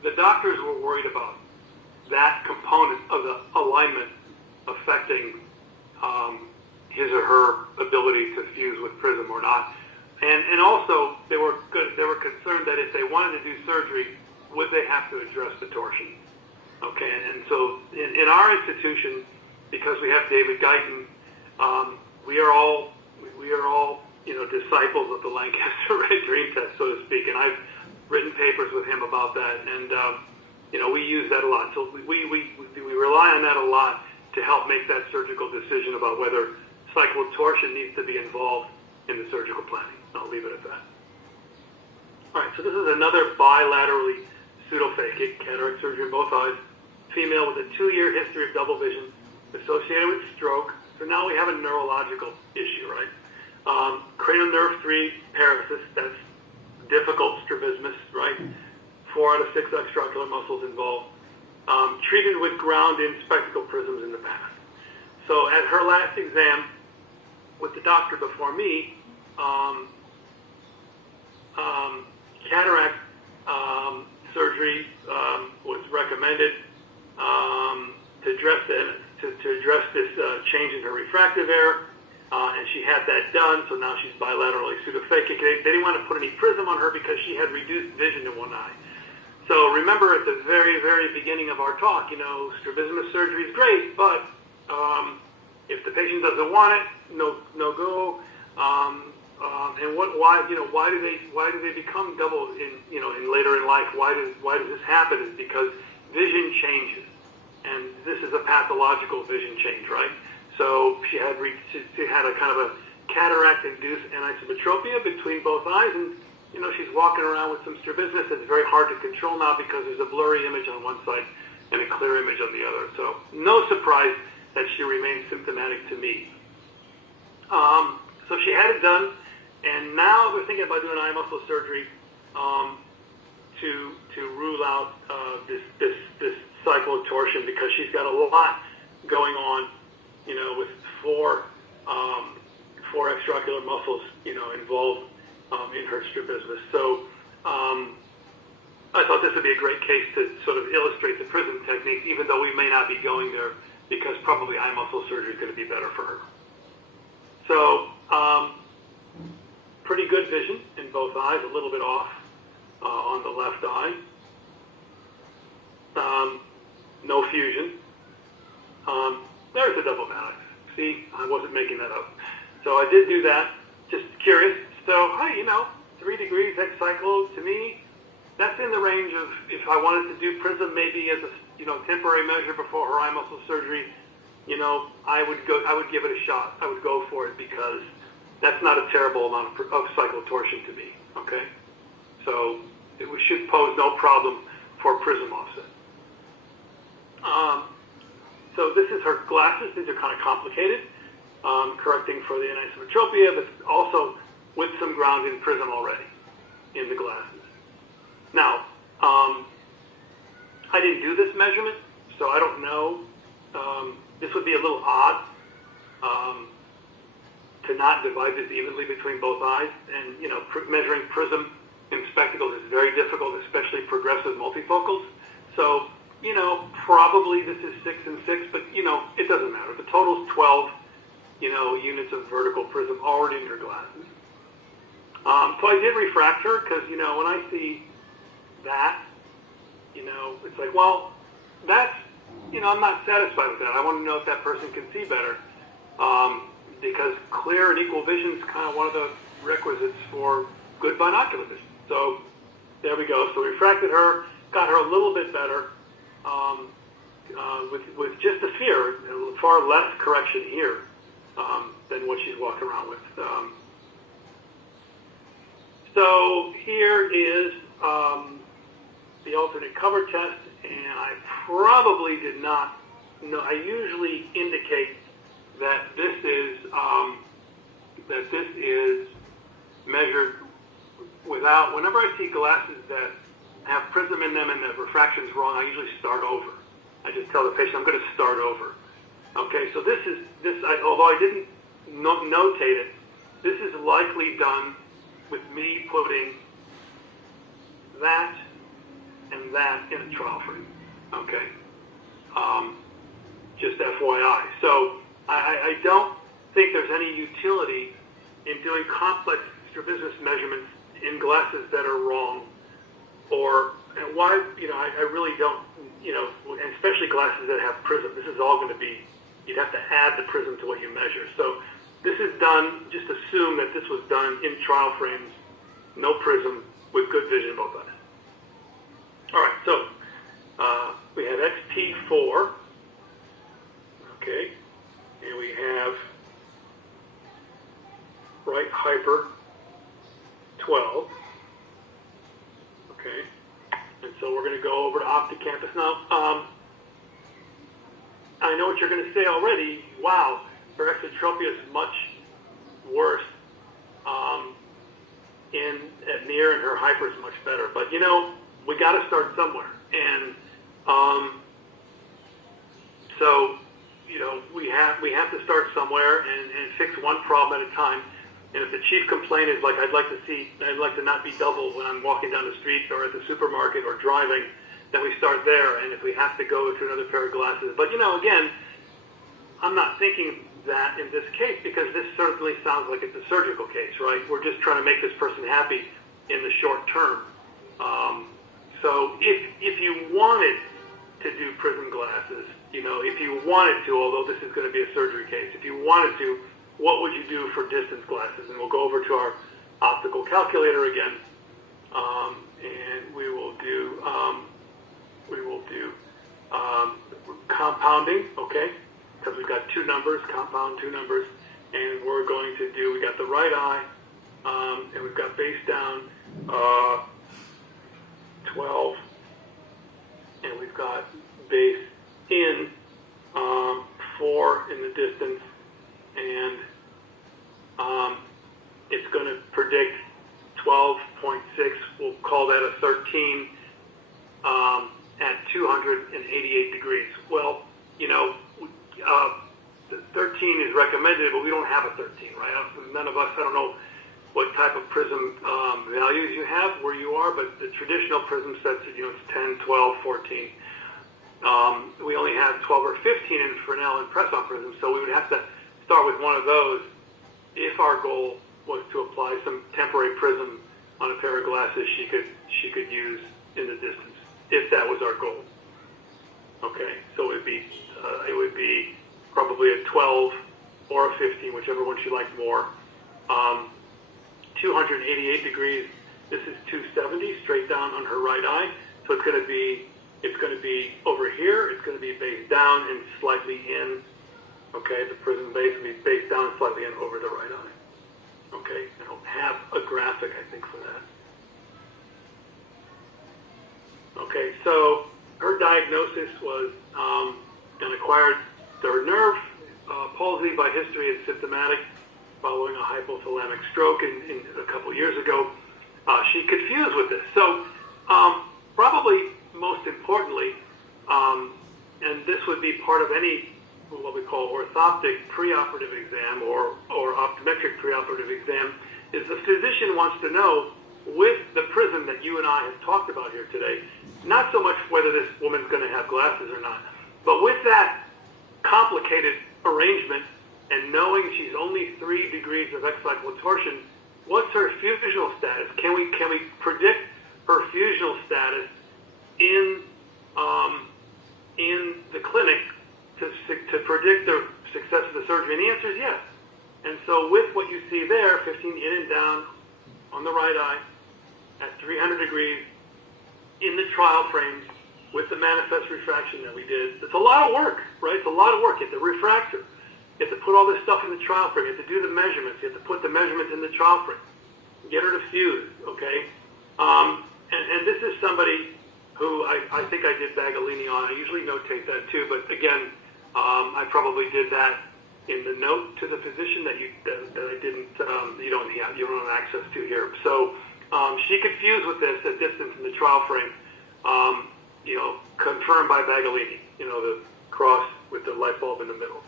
the doctors were worried about that component of the alignment affecting his or her ability to fuse with prism or not. And also, they were concerned that if they wanted to do surgery, would they have to address the torsion? Okay, and so in our institution, because we have David Guyton, we are all disciples of the Lancaster red green test, so to speak, and I've written papers with him about that, and we use that a lot. So we rely on that a lot to help make that surgical decision about whether cyclotorsion needs to be involved in the surgical planning. I'll leave it at that. All right, so this is another bilaterally pseudophakic cataract surgery in both eyes, female with a 2-year history of double vision associated with stroke. So now we have a neurological issue, right? Cranial nerve 3 paralysis, that's difficult strabismus, right? 4 out of 6 extraocular muscles involved. Treated with ground-in spectacle prisms in the past. So at her last exam with the doctor before me, cataract surgery was recommended to address this change in her refractive error, and she had that done. So now she's bilaterally pseudophakic. They didn't want to put any prism on her because she had reduced vision in one eye. So remember at the very, very beginning of our talk, strabismus surgery is great, but if the patient doesn't want it, no go. And why do they become double in later in life? Why does this happen? Is because vision changes, and this is a pathological vision change, right? So she had a kind of a cataract-induced anisometropia between both eyes, and she's walking around with some strabismus that's very hard to control now because there's a blurry image on one side and a clear image on the other. So no surprise that she remains symptomatic to me. So she had it done, and now we're thinking about doing eye muscle surgery to rule out this cyclotorsion, because she's got a lot going on, with four extraocular muscles, involved in her strabismus. So I thought this would be a great case to sort of illustrate the prism technique, even though we may not be going there, because probably eye muscle surgery is going to be better for her. So pretty good vision in both eyes, a little bit off on the left eye. No fusion. There's a double matrix. See, I wasn't making that up. So I did do that, just curious. So, hey, 3 degrees X cycle, to me, that's in the range of, if I wanted to do prism maybe as a temporary measure before her eye muscle surgery, I would give it a shot. I would go for it, because that's not a terrible amount of cyclotorsion to me, okay? So it should pose no problem for prism offset. So this is her glasses. These are kind of complicated, correcting for the anisometropia, but also with some ground in prism already in the glasses. Now, I didn't do this measurement, so I don't know. This would be a little odd to not divide this evenly between both eyes. And, measuring prism in spectacles is very difficult, especially progressive multifocals. So, probably this is 6 and 6, but, it doesn't matter. The total is 12, units of vertical prism already in your glasses. So I did refract her, because, when I see that, it's like, well, that's, I'm not satisfied with that. I want to know if that person can see better, because clear and equal vision is kind of one of the requisites for good binocular vision. So there we go. So refracted her, got her a little bit better, with just a fear, far less correction here than what she's walking around with. So here is the alternate cover test, and I probably did not know. I usually indicate that this is measured without. Whenever I see glasses that have prism in them and the refraction's wrong, I usually start over. I just tell the patient I'm going to start over. Okay, so this. Although I didn't notate it, this is likely done with me putting that and that in a trial frame. Okay, just FYI. So I don't think there's any utility in doing complex strabismus measurements in glasses that are wrong, or why, I really don't, and especially glasses that have prism. This is all going to be, you'd have to add the prism to what you measure. So this is done, just assume that this was done in trial frames, no prism, with good vision both eyes. All right, so we have XT4, okay, and we have right hyper 12, okay, and so we're going to go over to OptiCampus. Now, I know what you're going to say already. Wow, her exotropia is much worse at near, and her hyper is much better. But, we got to start somewhere. And so, we have to start somewhere and fix one problem at a time. And if the chief complaint is like, I'd like to not be double when I'm walking down the street or at the supermarket or driving, then we start there. And if we have to go to another pair of glasses, but again, I'm not thinking that in this case, because this certainly sounds like it's a surgical case, right? We're just trying to make this person happy in the short term. So if you wanted to do prism glasses, if you wanted to, although this is going to be a surgery case, if you wanted to, what would you do for distance glasses? And we'll go over to our optical calculator again, and we will do compounding, okay? Because we've got two numbers, compound two numbers, and we're going to do, we got the right eye, and we've got base down 12, and we've got base in 4 in the distance, and it's going to predict 12.6. We'll call that a 13 at 288 degrees. Well, 13 is recommended, but we don't have a 13, right? None of us, I don't know what type of prism values you have where you are, but the traditional prism sets, it's 10, 12, 14. We only have 12 or 15 in Fresnel and press-on prisms, so we would have to start with one of those if our goal was to apply some temporary prism on a pair of glasses she could use in the distance, if that was our goal. Okay, so it would be probably a 12 or a 15, whichever one she liked more. 288 degrees. This is 270 straight down on her right eye. So it's going to be over here. It's going to be base down and slightly in. Okay, the prism base will be base down and slightly in over the right eye. Okay, I don't have a graphic, I think, for that. Okay, so her diagnosis was an acquired third nerve palsy by history and symptomatic following a hypothalamic stroke in a couple years ago. She confused with this. So probably most importantly, and this would be part of any what we call orthoptic preoperative exam or optometric preoperative exam, is the physician wants to know, with the prism that you and I have talked about here today, not so much whether this woman's going to have glasses or not, but with that complicated arrangement and knowing she's only 3 degrees of excyclical torsion, what's her fusional status? Can we predict her fusional status in the clinic to predict the success of the surgery? And the answer is yes. And so with what you see there, 15 in and down on the right eye at 300 degrees in the trial frames with the manifest refraction that we did, it's a lot of work, right? It's a lot of work. You have to refract her. You have to put all this stuff in the trial frame. You have to do the measurements. You have to put the measurements in the trial frame. Get her to fuse, okay? And this is somebody who I think I did Bagolini on. I usually notate that too, but again, I probably did that in the note to the physician that I didn't, you don't have access to here. So she could fuse with this at distance in the trial frame, confirmed by Bagolini, the cross with the light bulb in the middle.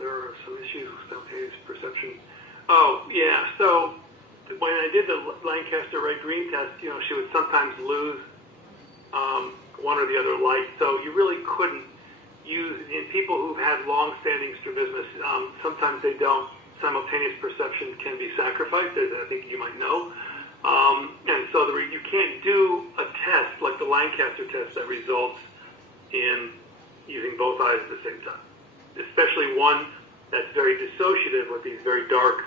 There are some issues with simultaneous perception. Oh, yeah, so when I did the Lancaster red-green test, she would sometimes lose one or the other light, so you really couldn't use, in people who've had long-standing strabismus, sometimes they don't, simultaneous perception can be sacrificed, as I think you might know. And so you can't do a test like the Lancaster test that results in using both eyes at the same time, especially one that's very dissociative with these very dark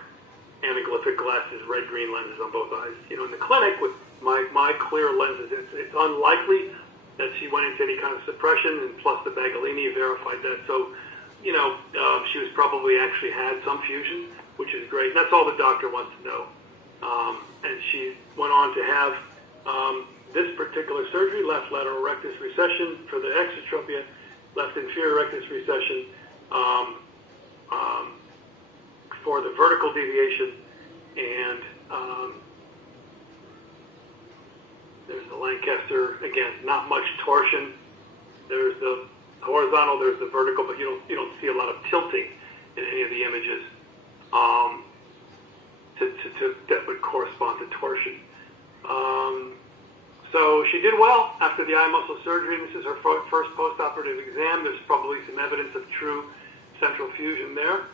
anaglyphic glasses, red-green lenses on both eyes. In the clinic with my clear lenses, it's unlikely that she went into any kind of suppression, and plus the Bagolini verified that. So, she was probably actually had some fusion, which is great. That's all the doctor wants to know. And she went on to have this particular surgery, left lateral rectus recession for the exotropia, left inferior rectus recession for the vertical deviation, and there's the Lancaster, again, not much torsion. There's the horizontal, there's the vertical, but you don't see a lot of tilting in any of the images that would correspond to torsion. So she did well after the eye muscle surgery. This is her first post-operative exam. There's probably some evidence of true central fusion there.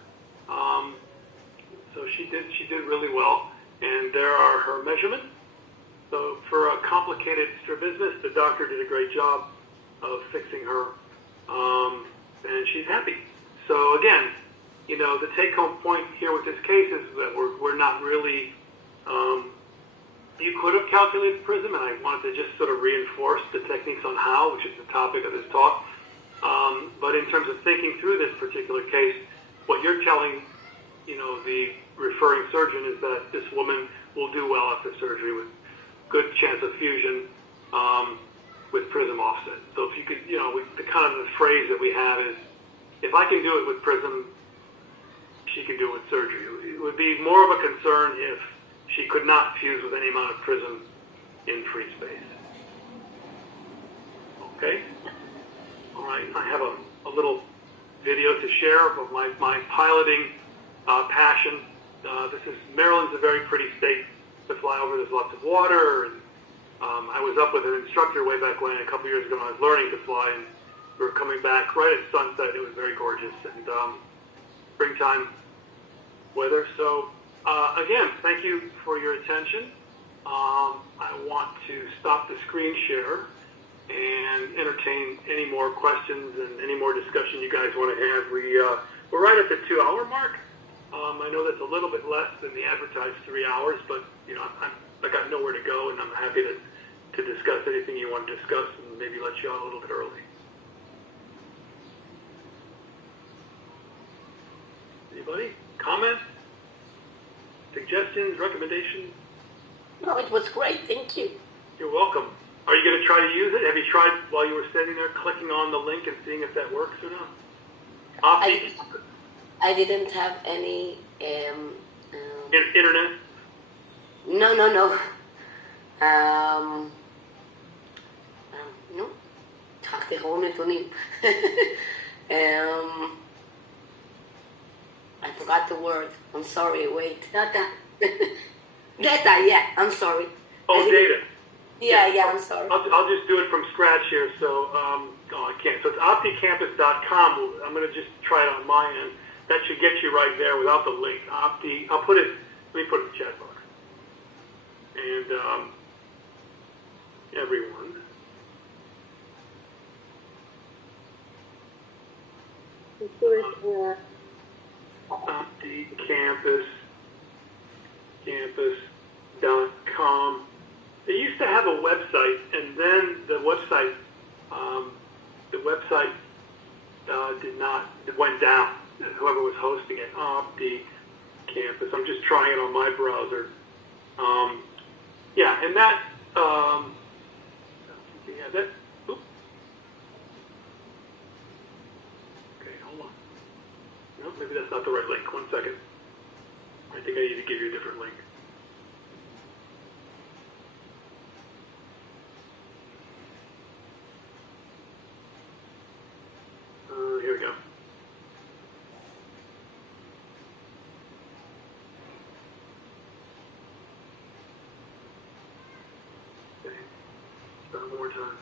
she did really well. And there are her measurements. So for a complicated strabismus, the doctor did a great job of fixing her, and she's happy. So again, you know, the take-home point here with this case is that we're not really. You could have calculated prism, and I wanted to just sort of reinforce the techniques on how, which is the topic of this talk. But in terms of thinking through this particular case, what you're telling, you know, the referring surgeon is that this woman will do well after surgery with good chance of fusion with prism offset. So if you could, you know, the kind of the phrase that we have is, if I can do it with prism, she can do it with surgery. It would be more of a concern if she could not fuse with any amount of prism in free space. Okay? All right, I have a little video to share of my piloting passion. Maryland's a very pretty state to fly over. There's lots of water. And, I was up with an instructor way back when, a couple years ago, when I was learning to fly, and we were coming back right at sunset. It was very gorgeous, and springtime weather. So again, thank you for your attention. I want to stop the screen share and entertain any more questions and any more discussion you guys want to have. We're right at the 2-hour mark. I know that's a little bit less than the advertised 3 hours, but you know, I got nowhere to go, and I'm happy to discuss anything you want to discuss and maybe let you out a little bit early. Anybody? Comments? Suggestions? Recommendations? No, it was great. Thank you. You're welcome. Are you going to try to use it? Have you tried while you were sitting there clicking on the link and seeing if that works or not? I didn't have any internet? No. No. תחת אחרון נתונים. I forgot the word. I'm sorry. Wait. Data. Data. Yeah. I'm sorry. Oh, data. Yeah. I'm sorry. I'll just do it from scratch here. So, I can't. So it's opticampus.com. I'm going to just try it on my end. That should get you right there without the link. I'll put it. Let me put it in the chat box. And everyone. Campus.com. They used to have a website, and then the website did not. It went down. Whoever was hosting it, Campus. I'm just trying it on my browser. Yeah, and that. Yeah, that. Oops. Okay, hold on. No, maybe that's not the right link. 1 second. I think I need to give you a different link. Here we go. Okay. One more time.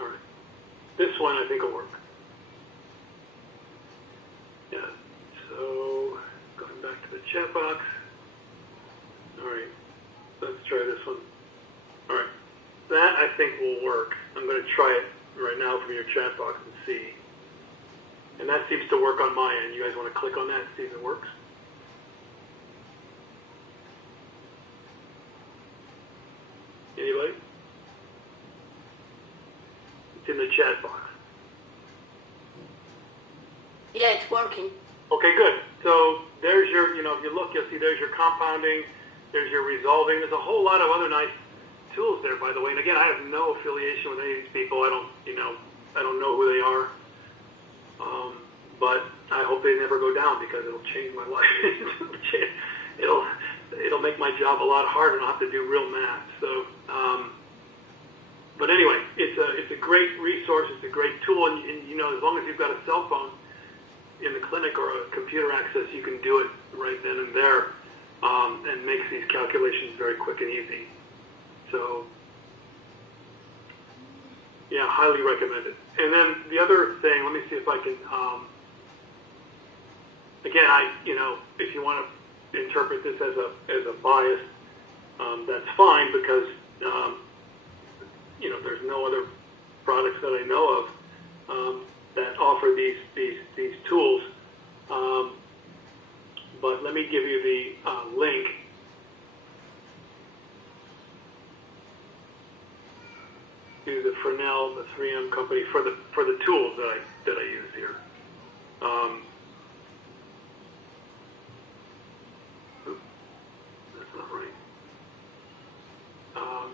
All right. This one I think will work. Yeah. So going back to the chat box. All right. Let's try this one. All right. That I think will work. I'm going to try it right now from your chat box and see. And that seems to work on my end. You guys want to click on that and see if it works? Anybody? It's in the chat box. Yeah, it's working. Okay, good. So there's your, if you look, you'll see there's your compounding, there's your resolving. There's a whole lot of other nice tools there, by the way. And again, I have no affiliation with any of these people. I don't know who they are. But I hope they never go down, because it'll change my life. it'll make my job a lot harder, and I'll have to do real math. So, but anyway, it's a great resource. It's a great tool, and as long as you've got a cell phone in the clinic or a computer access, you can do it right then and there, and makes these calculations very quick and easy. So, yeah, highly recommend it. And then the other thing, let me see if I can again, if you want to interpret this as a bias, that's fine because there's no other products that I know of that offer these tools. But let me give you the link. To the Fresnel, the 3M company, for the tools that I use here. That's not right.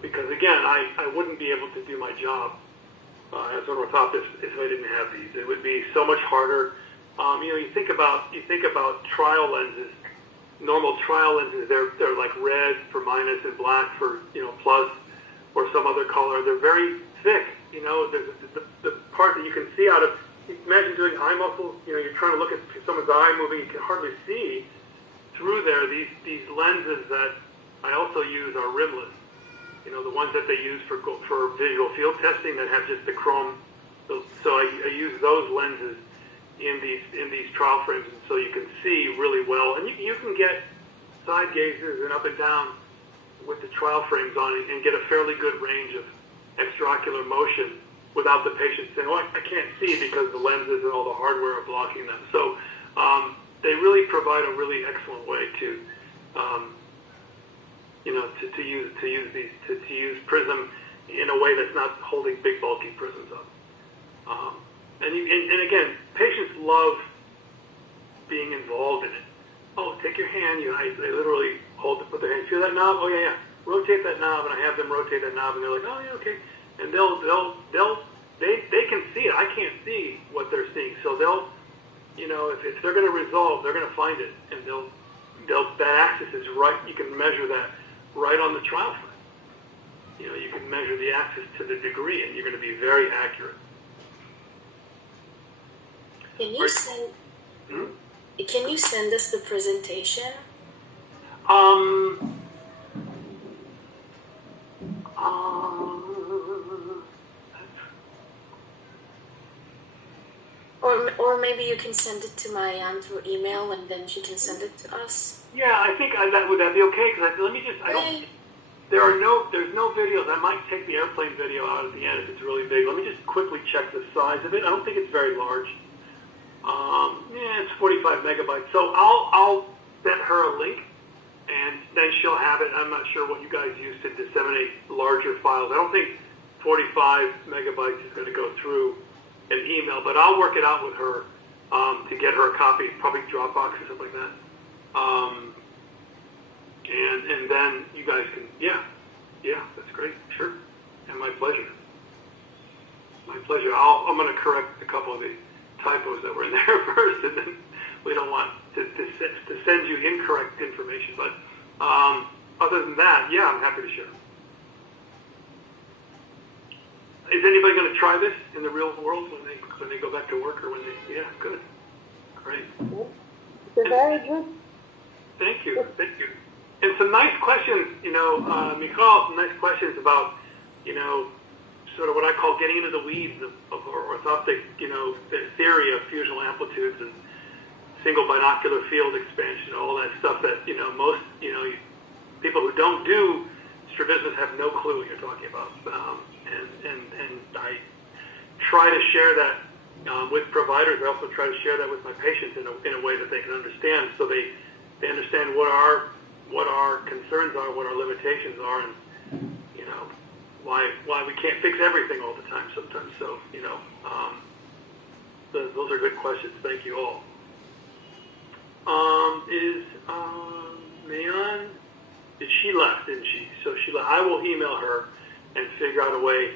Because again, I wouldn't be able to do my job as an orthoptist if I didn't have these. It would be so much harder. You think about trial lenses. Normal trial lenses, they're like red for minus and black for plus, or some other color. They're very thick. The part that you can see out of. Imagine doing eye muscle. You're trying to look at someone's eye moving. You can hardly see through there. These lenses that I also use are rimless. The ones that they use for visual field testing that have just the chrome. So I use those lenses in these trial frames, and so you can see really well. And you can get side gazes and up and down with the trial frames on it and get a fairly good range of extraocular motion without the patient saying, "Oh, I can't see because the lenses and all the hardware are blocking them." So they really provide a really excellent way to use Prism in a way that's not holding big bulky prisms up. And again, patients love being involved in it. Oh, take your hand. They literally put their hand. Feel that knob? Oh yeah. Rotate that knob, and I have them rotate that knob, and they're like, oh yeah, okay. And they can see it. I can't see what they're seeing, so they'll, if they're going to resolve, they're going to find it, and that axis is right. You can measure that right on the trial frame. You can measure the axis to the degree, and you're going to be very accurate. Can you send us the presentation? Or maybe you can send it to my aunt through email, and then she can send it to us. Yeah, I think would that be okay? Because let me just. There's no videos. I might take the airplane video out at the end if it's really big. Let me just quickly check the size of it. I don't think it's very large. It's 45 megabytes. So I'll send her a link, and then she'll have it. I'm not sure what you guys use to disseminate larger files. I don't think 45 megabytes is going to go through an email, but I'll work it out with her to get her a copy, probably Dropbox or something like that. And then you guys can, yeah, that's great, sure, and my pleasure. My pleasure. I'm going to correct a couple of the typos that were in there first, and then we don't want to send you incorrect information. But other than that, yeah, I'm happy to share. Is anybody going to try this in the real world when they go back to work or when they? Yeah, good, great. It's very good. Thank you. And some nice questions, Michal, some nice questions about, sort of what I call getting into the weeds of orthoptic, the theory of fusional amplitudes and single binocular field expansion, all that stuff that, most, people who don't do strabismus have no clue what you're talking about. And I try to share that with providers. I also try to share that with my patients in a way that they can understand, so they understand what our concerns are, what our limitations are, and why we can't fix everything all the time sometimes. So those are good questions. Thank you all. Is Mayan? She left, didn't she? So she left. I will email her and figure out a way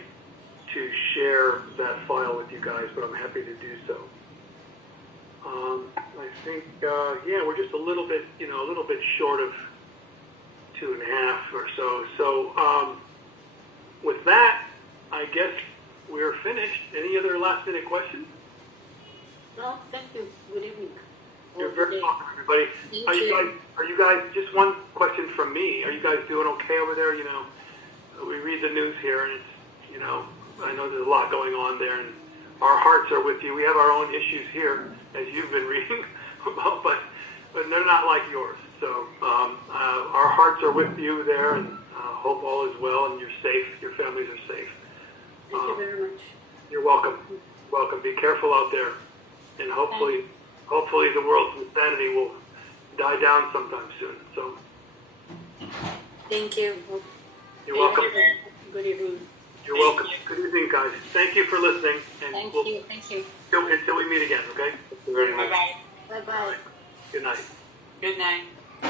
to share that file with you guys, but I'm happy to do so. I think, we're just a little bit short of 2.5 or so. So with that, I guess we're finished. Any other last minute questions? No, thank you. Good evening. You're very welcome, everybody. Are you guys? Just one question from me. Are you guys doing okay over there? We read the news here, and it's I know there's a lot going on there, and our hearts are with you. We have our own issues here, as you've been reading but they're not like yours. So our hearts are with you there, and hope all is well and you're safe. Your families are safe. Thank you very much. You're welcome. Welcome. Be careful out there, and hopefully the world's insanity will die down sometime soon. So Thank you. you're welcome. Good evening. You're welcome. Good evening, guys. Thank you for listening. And Thank you. Thank you. Until we meet again, okay? Thank you very much. Bye bye. Good night. Good night.